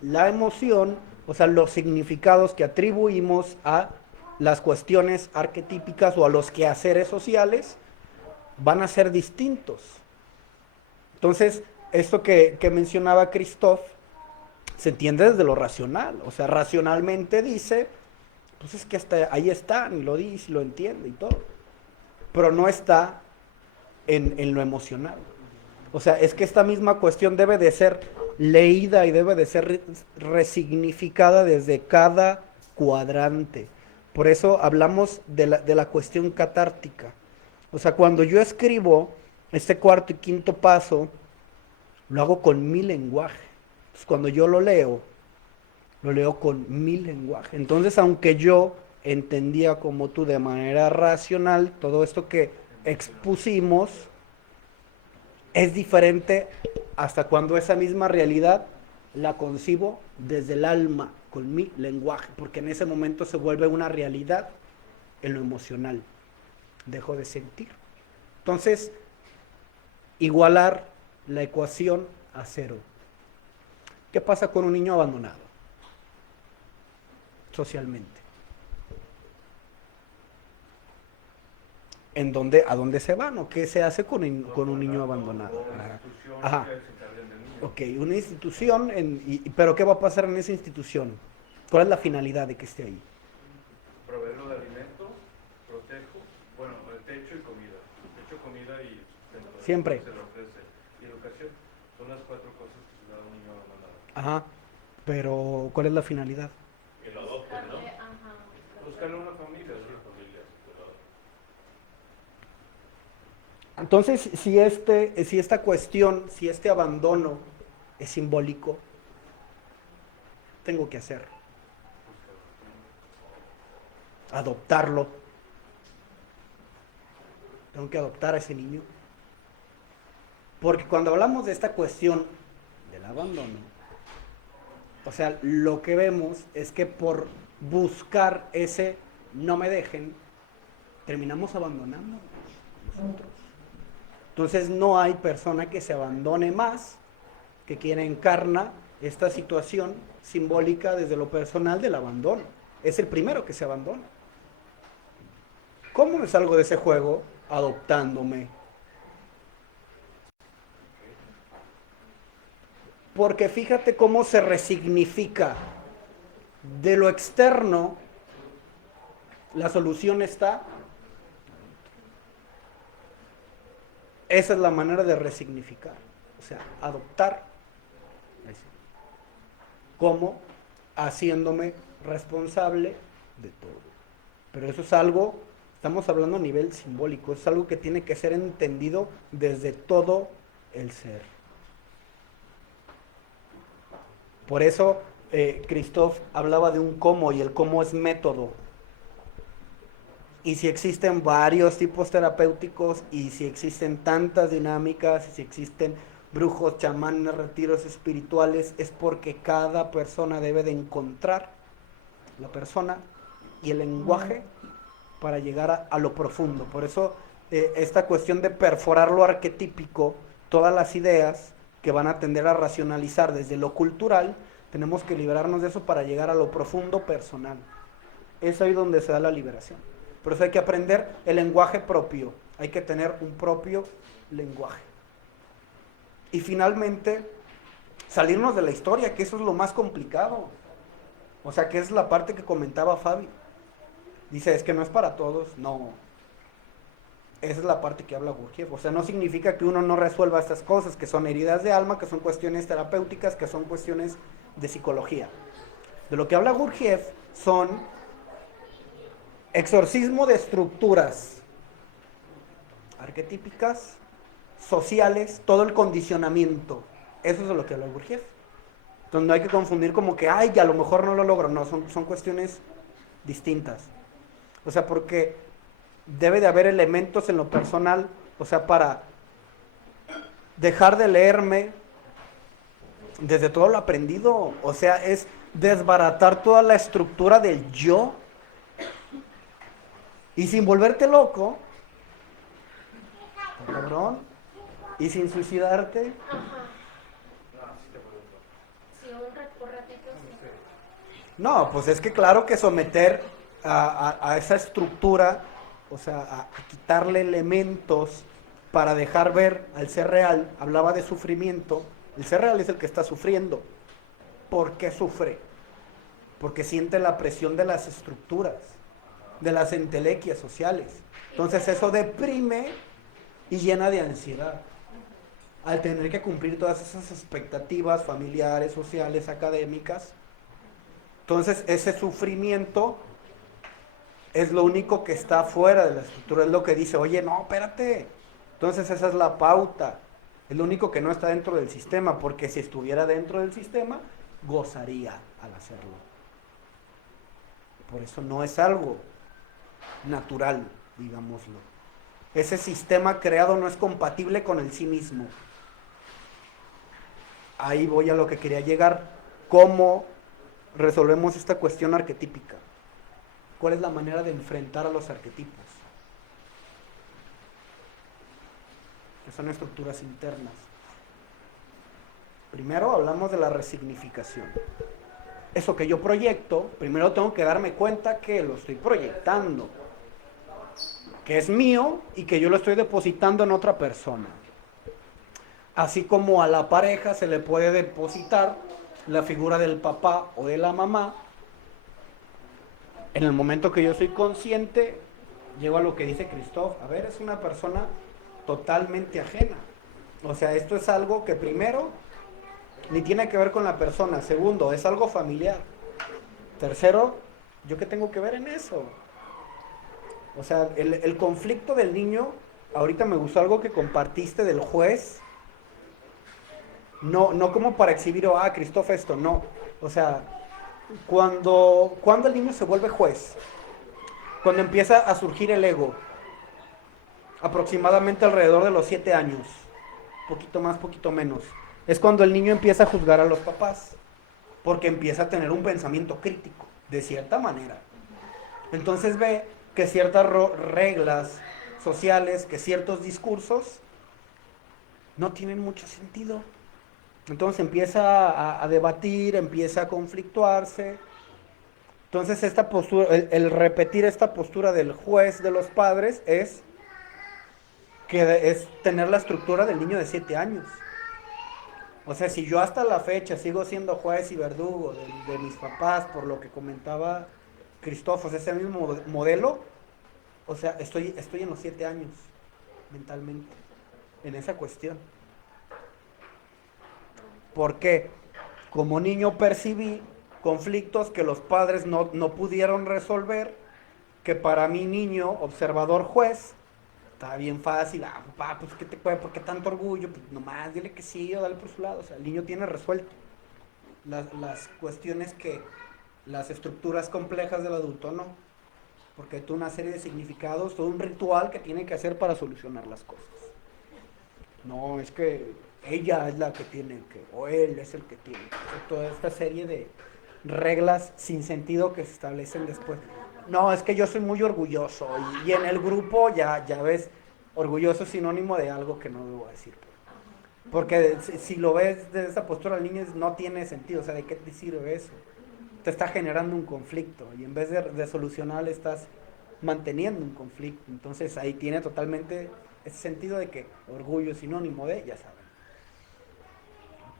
la emoción, o sea, los significados que atribuimos a las cuestiones arquetípicas o a los quehaceres sociales, van a ser distintos. Entonces, esto que mencionaba Christoph, se entiende desde lo racional. O sea, racionalmente dice, pues es que hasta ahí están, y lo dice, y lo entiende y todo. Pero no está en lo emocional. O sea, es que esta misma cuestión debe de ser leída y debe de ser resignificada desde cada cuadrante. Por eso hablamos de la cuestión catártica. O sea, cuando yo escribo este cuarto y quinto paso, lo hago con mi lenguaje. Entonces, cuando yo lo leo con mi lenguaje. Entonces, aunque yo entendía como tú de manera racional todo esto que expusimos, es diferente hasta cuando esa misma realidad la concibo desde el alma, con mi lenguaje, porque en ese momento se vuelve una realidad en lo emocional. Dejo de sentir. Entonces, igualar la ecuación a cero. ¿Qué pasa con un niño abandonado? Socialmente. ¿A dónde se van o qué se hace con un niño abandonado? Ajá. Ok, una institución, pero ¿qué va a pasar en esa institución? ¿Cuál es la finalidad de que esté ahí? Proveerlo de alimento, protejo, bueno, el techo y comida. Techo, comida y sustento. Siempre. Se le ofrece. Y educación. Son las 4 cosas que se da a un niño abandonado. Ajá, pero ¿cuál es la finalidad? Que lo adopten, ¿no? Buscarle una familia, sí, familia. Entonces, si esta cuestión, si este abandono es simbólico, tengo que hacer. Adoptarlo. Tengo que adoptar a ese niño. Porque cuando hablamos de esta cuestión del abandono, o sea, lo que vemos es que por buscar ese no me dejen, terminamos abandonando nosotros. Entonces no hay persona que se abandone más que quien encarna esta situación simbólica desde lo personal del abandono. Es el primero que se abandona. ¿Cómo me salgo de ese juego? Adoptándome. Porque fíjate cómo se resignifica. De lo externo, la solución está. Esa es la manera de resignificar. O sea, adoptar. ¿Cómo? Haciéndome responsable de todo. Pero eso es algo, estamos hablando a nivel simbólico, es algo que tiene que ser entendido desde todo el ser. Por eso Christoph hablaba de un cómo, y el cómo es método. Y si existen varios tipos terapéuticos, y si existen tantas dinámicas, y si existen brujos, chamanes, retiros espirituales, es porque cada persona debe de encontrar la persona y el lenguaje para llegar a lo profundo. Por eso esta cuestión de perforar lo arquetípico, todas las ideas que van a tender a racionalizar desde lo cultural, tenemos que liberarnos de eso para llegar a lo profundo personal. Es ahí donde se da la liberación. Por eso hay que aprender el lenguaje propio, hay que tener un propio lenguaje. Y finalmente, salirnos de la historia, que eso es lo más complicado. O sea, que es la parte que comentaba Fabi. Dice, es que no es para todos. No. Esa es la parte que habla Gurdjieff. O sea, no significa que uno no resuelva estas cosas, que son heridas de alma, que son cuestiones terapéuticas, que son cuestiones de psicología. De lo que habla Gurdjieff son exorcismo de estructuras arquetípicas, sociales, todo el condicionamiento. Eso es de lo que habla Gurdjieff. Entonces no hay que confundir como que, ay, a lo mejor no lo logro. No, son cuestiones distintas. O sea, porque debe de haber elementos en lo personal, o sea, para dejar de leerme desde todo lo aprendido. O sea, es desbaratar toda la estructura del yo y sin volverte loco, cabrón, y sin suicidarte. Sí, un ratito sí. No, pues es que claro que someter a esa estructura, o sea, a quitarle elementos para dejar ver al ser real, hablaba de sufrimiento, el ser real es el que está sufriendo. ¿Por qué sufre? Porque siente la presión de las estructuras, de las entelequias sociales. Entonces eso deprime y llena de ansiedad. Al tener que cumplir todas esas expectativas familiares, sociales, académicas. Entonces ese sufrimiento es lo único que está fuera de la estructura, es lo que dice, oye, no, espérate. Entonces esa es la pauta, es lo único que no está dentro del sistema, porque si estuviera dentro del sistema, gozaría al hacerlo. Por eso no es algo natural, digámoslo. Ese sistema creado no es compatible con el sí mismo. Ahí voy a lo que quería llegar. ¿Cómo resolvemos esta cuestión arquetípica? ¿Cuál es la manera de enfrentar a los arquetipos? Que son estructuras internas. Primero hablamos de la resignificación. Eso que yo proyecto, primero tengo que darme cuenta que lo estoy proyectando, que es mío y que yo lo estoy depositando en otra persona. Así como a la pareja se le puede depositar la figura del papá o de la mamá, en el momento que yo soy consciente, llego a lo que dice Christoph, a ver, es una persona totalmente ajena. O sea, esto es algo que primero ni tiene que ver con la persona, segundo, es algo familiar. Tercero, ¿yo qué tengo que ver en eso? O sea, el conflicto del niño, ahorita me gustó algo que compartiste del juez, no como para exhibir, Christoph esto, no. O sea, cuando el niño se vuelve juez, cuando empieza a surgir el ego, aproximadamente alrededor de los 7 años, poquito más, poquito menos, es cuando el niño empieza a juzgar a los papás, porque empieza a tener un pensamiento crítico, de cierta manera. Entonces ve que ciertas reglas sociales, que ciertos discursos no tienen mucho sentido. Entonces empieza a debatir, empieza a conflictuarse. Entonces esta postura, el repetir esta postura del juez de los padres es tener la estructura del niño de 7 años. O sea, si yo hasta la fecha sigo siendo juez y verdugo de mis papás, por lo que comentaba Christoph, ese mismo modelo, o sea, estoy en los 7 años mentalmente, en esa cuestión. Porque como niño percibí conflictos que los padres no pudieron resolver, que para mi niño, observador juez, estaba bien fácil, papá, pues ¿por qué tanto orgullo? Pues nomás dile que sí o dale por su lado. O sea, el niño tiene resuelto las cuestiones que las estructuras complejas del adulto no. Porque hay toda una serie de significados, todo un ritual que tiene que hacer para solucionar las cosas. No, es que ella es la que tiene que, o él es el que tiene que hacer toda esta serie de reglas sin sentido que se establecen después. No, es que yo soy muy orgulloso y en el grupo ya ves, orgulloso es sinónimo de algo que no debo decir. Porque si lo ves desde esa postura, el niño no tiene sentido, o sea, ¿de qué te sirve eso? Te está generando un conflicto y en vez de solucionar estás manteniendo un conflicto. Entonces ahí tiene totalmente ese sentido de que orgullo es sinónimo de, ya saben.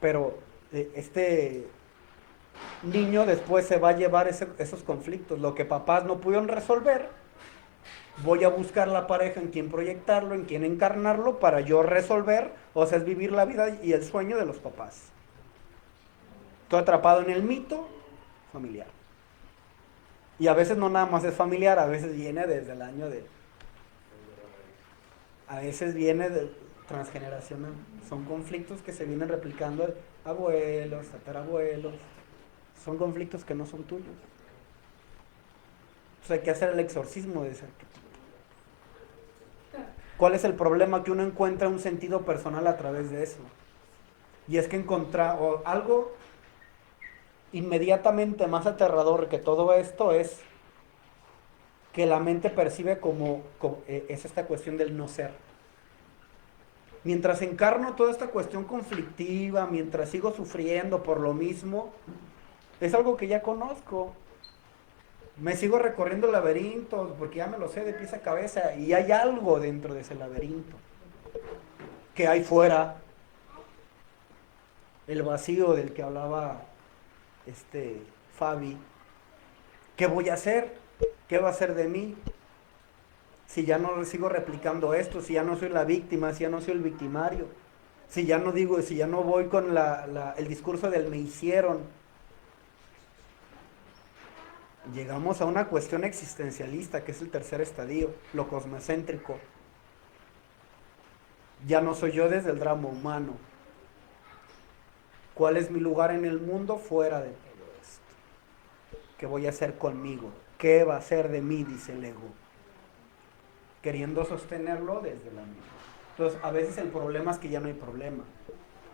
Pero este niño después se va a llevar esos conflictos. Lo que papás no pudieron resolver, voy a buscar la pareja en quien proyectarlo, en quien encarnarlo para yo resolver, o sea, es vivir la vida y el sueño de los papás. Estoy atrapado en el mito familiar. Y a veces no nada más es familiar, a veces viene desde el año a veces viene de transgeneracional. Son conflictos que se vienen replicando abuelos, tatarabuelos. Son conflictos que no son tuyos. Entonces hay que hacer el exorcismo de ese arquetipo. ¿Cuál es el problema? Que uno encuentra un sentido personal a través de eso. Y es que encontrar algo inmediatamente más aterrador que todo esto es que la mente percibe es esta cuestión del no ser. Mientras encarno toda esta cuestión conflictiva, mientras sigo sufriendo por lo mismo, es algo que ya conozco. Me sigo recorriendo laberintos porque ya me lo sé de pies a cabeza y hay algo dentro de ese laberinto. Que hay fuera. El vacío del que hablaba Fabi. ¿Qué voy a hacer? ¿Qué va a hacer de mí? Si ya no sigo replicando esto, si ya no soy la víctima, si ya no soy el victimario, si ya no voy con el discurso del me hicieron. Llegamos a una cuestión existencialista, que es el tercer estadio, lo cosmocéntrico. Ya no soy yo desde el drama humano. ¿Cuál es mi lugar en el mundo fuera de todo esto? ¿Qué voy a hacer conmigo? ¿Qué va a ser de mí? Dice el ego. Queriendo sostenerlo desde la mente. Entonces, a veces el problema es que ya no hay problema.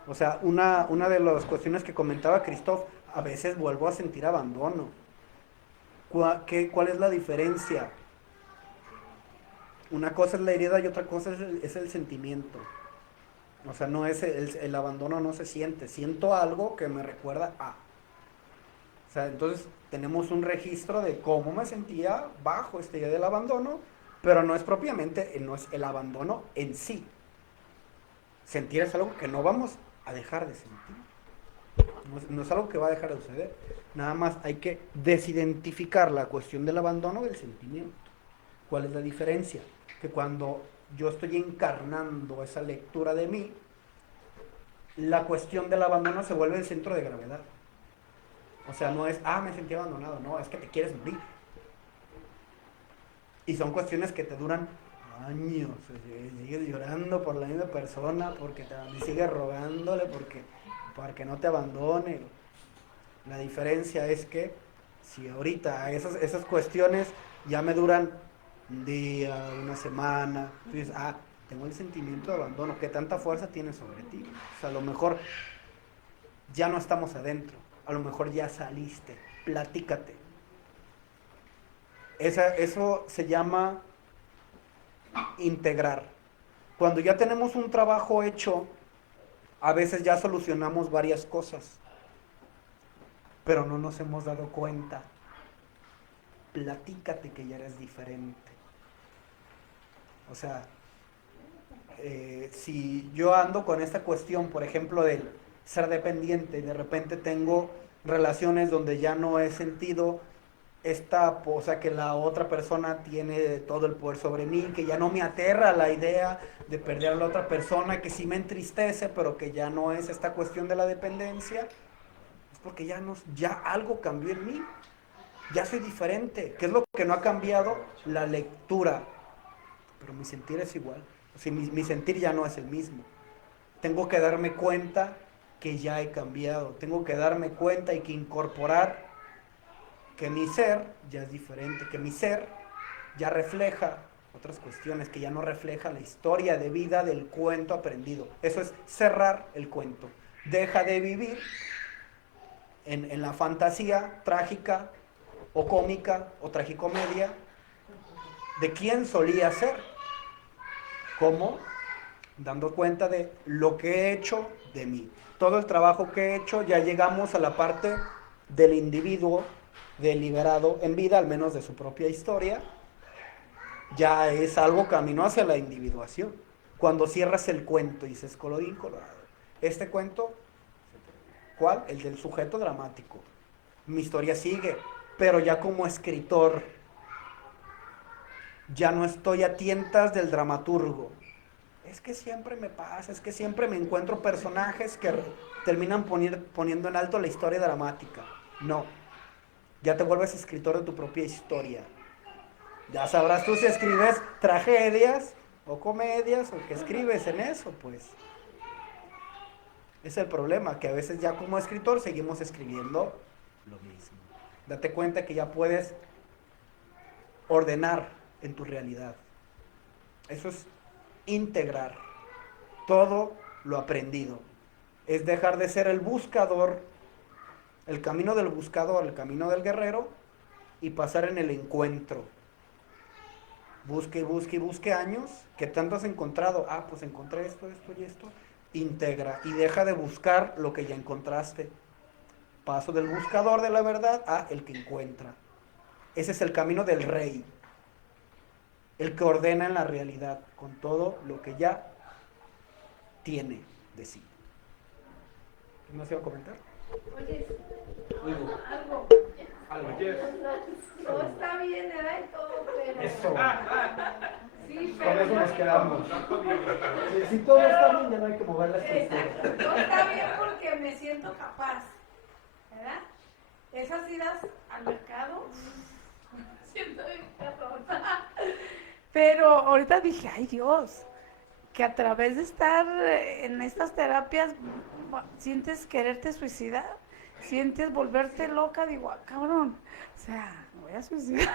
O sea, una de las cuestiones que comentaba Christoph, a veces vuelvo a sentir abandono. ¿Cuál es la diferencia? Una cosa es la herida y otra cosa es el sentimiento. O sea, no es el abandono no se siente. Siento algo que me recuerda a. O sea, entonces tenemos un registro de cómo me sentía bajo esta idea del abandono, pero no es propiamente, no es el abandono en sí. Sentir es algo que no vamos a dejar de sentir. No es algo que va a dejar de suceder. Nada más hay que desidentificar la cuestión del abandono del sentimiento. ¿Cuál es la diferencia? Que cuando yo estoy encarnando esa lectura de mí, la cuestión del abandono se vuelve el centro de gravedad. O sea, no es, me sentí abandonado, no, es que te quieres morir. Y son cuestiones que te duran años, sigues llorando por la misma persona, sigues rogándole para que no te abandone. La diferencia es que si ahorita esas cuestiones ya me duran un día, una semana, tú dices, tengo el sentimiento de abandono, ¿qué tanta fuerza tiene sobre ti? O sea, a lo mejor ya no estamos adentro, a lo mejor ya saliste, platícate. Eso se llama integrar. Cuando ya tenemos un trabajo hecho, a veces ya solucionamos varias cosas, pero no nos hemos dado cuenta. Platícate que ya eres diferente. O sea, si yo ando con esta cuestión, por ejemplo, del ser dependiente, y de repente tengo relaciones donde ya no he sentido o sea, que la otra persona tiene todo el poder sobre mí, que ya no me aterra la idea de perder a la otra persona, que sí me entristece, pero que ya no es esta cuestión de la dependencia, es porque ya algo cambió en mí, ya soy diferente. ¿Qué es lo que no ha cambiado? La lectura, pero mi sentir es igual. O sea, mi sentir ya no es el mismo. Tengo que darme cuenta que ya he cambiado, tengo que darme cuenta y que incorporar que mi ser ya es diferente, que mi ser ya refleja otras cuestiones, que ya no refleja la historia de vida del cuento aprendido. Eso es cerrar el cuento. Deja de vivir en la fantasía trágica o cómica o tragicomedia de quién solía ser. ¿Cómo? Dando cuenta de lo que he hecho de mí. Todo el trabajo que he hecho, ya llegamos a la parte del individuo deliberado en vida, al menos de su propia historia, ya es algo camino hacia la individuación. Cuando cierras el cuento y dices, colorín colorado, este cuento, ¿cuál? El del sujeto dramático. Mi historia sigue, pero ya como escritor, ya no estoy a tientas del dramaturgo. Es que siempre me pasa, es que siempre me encuentro personajes que terminan poniendo en alto la historia dramática. No. Ya te vuelves escritor de tu propia historia. Ya sabrás tú si escribes tragedias o comedias o qué escribes en eso, pues. Es el problema, que a veces ya como escritor seguimos escribiendo lo mismo. Date cuenta que ya puedes ordenar en tu realidad. Eso es integrar todo lo aprendido. Es dejar de ser el buscador, el camino del buscador, el camino del guerrero, y pasar en el encuentro. Busque y busque y busque años. ¿Qué tanto has encontrado? Ah, pues encontré esto, esto y esto. Integra y deja de buscar lo que ya encontraste. Paso del buscador de la verdad a el que encuentra. Ese es el camino del rey. El que ordena en la realidad con todo lo que ya tiene de sí. ¿Qué más iba a comentar? Oye, Algo. algo. Oye, No está bien, ¿verdad? Y todo, pero... Eso. Sí, Con eso nos no, quedamos. Si todo está bien, ya no hay que mover la Exacto. estructura. No está bien porque me siento capaz, ¿verdad? Esas idas al mercado, me siento bien cabrona. Pero ahorita dije, ay Dios, que a través de estar en estas terapias sientes quererte suicidar, sientes volverte loca, digo, ah, cabrón, o sea, me voy a suicidar.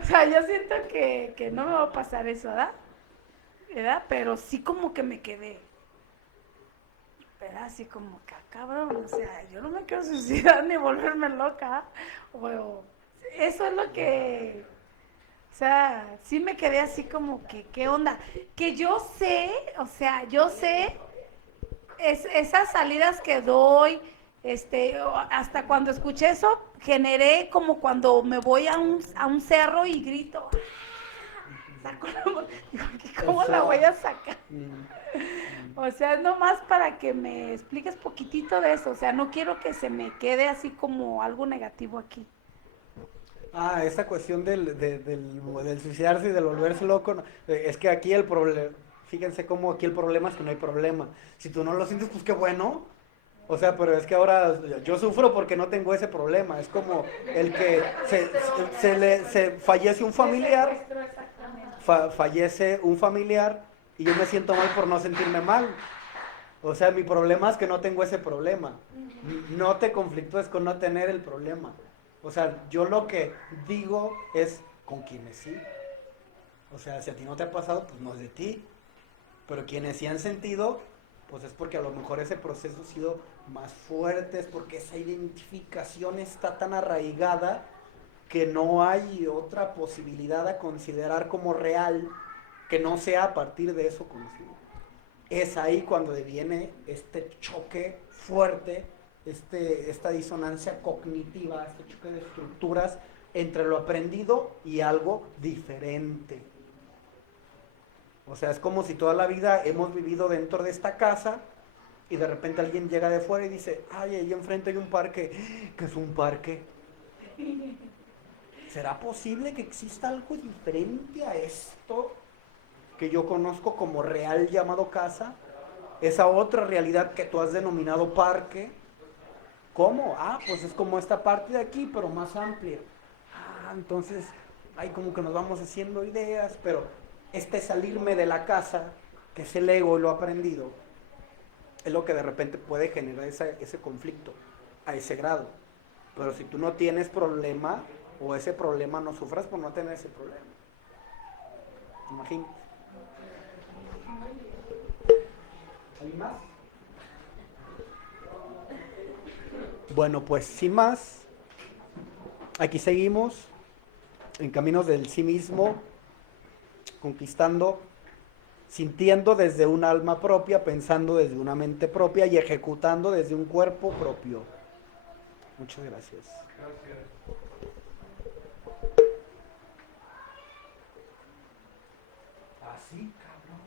O sea, yo siento que no me va a pasar eso, ¿verdad? ¿Verdad? Pero sí como que me quedé. Pero así como que, ah, cabrón, o sea, yo no me quiero suicidar ni volverme loca. O, eso es lo que, o sea, sí me quedé así como que, ¿qué onda? Que yo sé, o sea, yo sé esas salidas que doy, hasta cuando escuché eso, generé como cuando me voy a un cerro y grito, ¡ah! Saco la mano. Digo, ¿cómo la voy a sacar? O sea, es nomás para que me expliques poquitito de eso. O sea, no quiero que se me quede así como algo negativo aquí. Ah, esta cuestión del suicidarse y del volverse loco, no, es que aquí el problema, fíjense cómo aquí el problema es que no hay problema. Si tú no lo sientes, pues qué bueno. O sea, pero es que ahora yo sufro porque no tengo ese problema. Es como el que se fallece un familiar, fallece un familiar y yo me siento mal por no sentirme mal. O sea, mi problema es que no tengo ese problema. No te conflictúes con no tener el problema. O sea, yo lo que digo es con quienes sí. O sea, si a ti no te ha pasado, pues no es de ti. Pero quienes sí han sentido, pues es porque a lo mejor ese proceso ha sido más fuerte, es porque esa identificación está tan arraigada que no hay otra posibilidad a considerar como real que no sea a partir de eso conocido. Es ahí cuando deviene este choque fuerte, esta disonancia cognitiva, este choque de estructuras entre lo aprendido y algo diferente. O sea, es como si toda la vida hemos vivido dentro de esta casa y de repente alguien llega de fuera y dice, ay, ahí enfrente hay un parque. ¿Qué es un parque? ¿Será posible que exista algo diferente a esto que yo conozco como real llamado casa? Esa otra realidad que tú has denominado parque. ¿Cómo? Ah, pues es como esta parte de aquí, pero más amplia. Ah, entonces, ahí como que nos vamos haciendo ideas, pero salirme de la casa, que es el ego y lo aprendido, es lo que de repente puede generar ese conflicto a ese grado. Pero si tú no tienes problema, o ese problema no sufras por no tener ese problema. Imagínate. ¿Alguien más? Bueno, pues sin más, aquí seguimos en caminos del sí mismo, conquistando, sintiendo desde un alma propia, pensando desde una mente propia y ejecutando desde un cuerpo propio. Muchas gracias. gracias. Así, cabrón.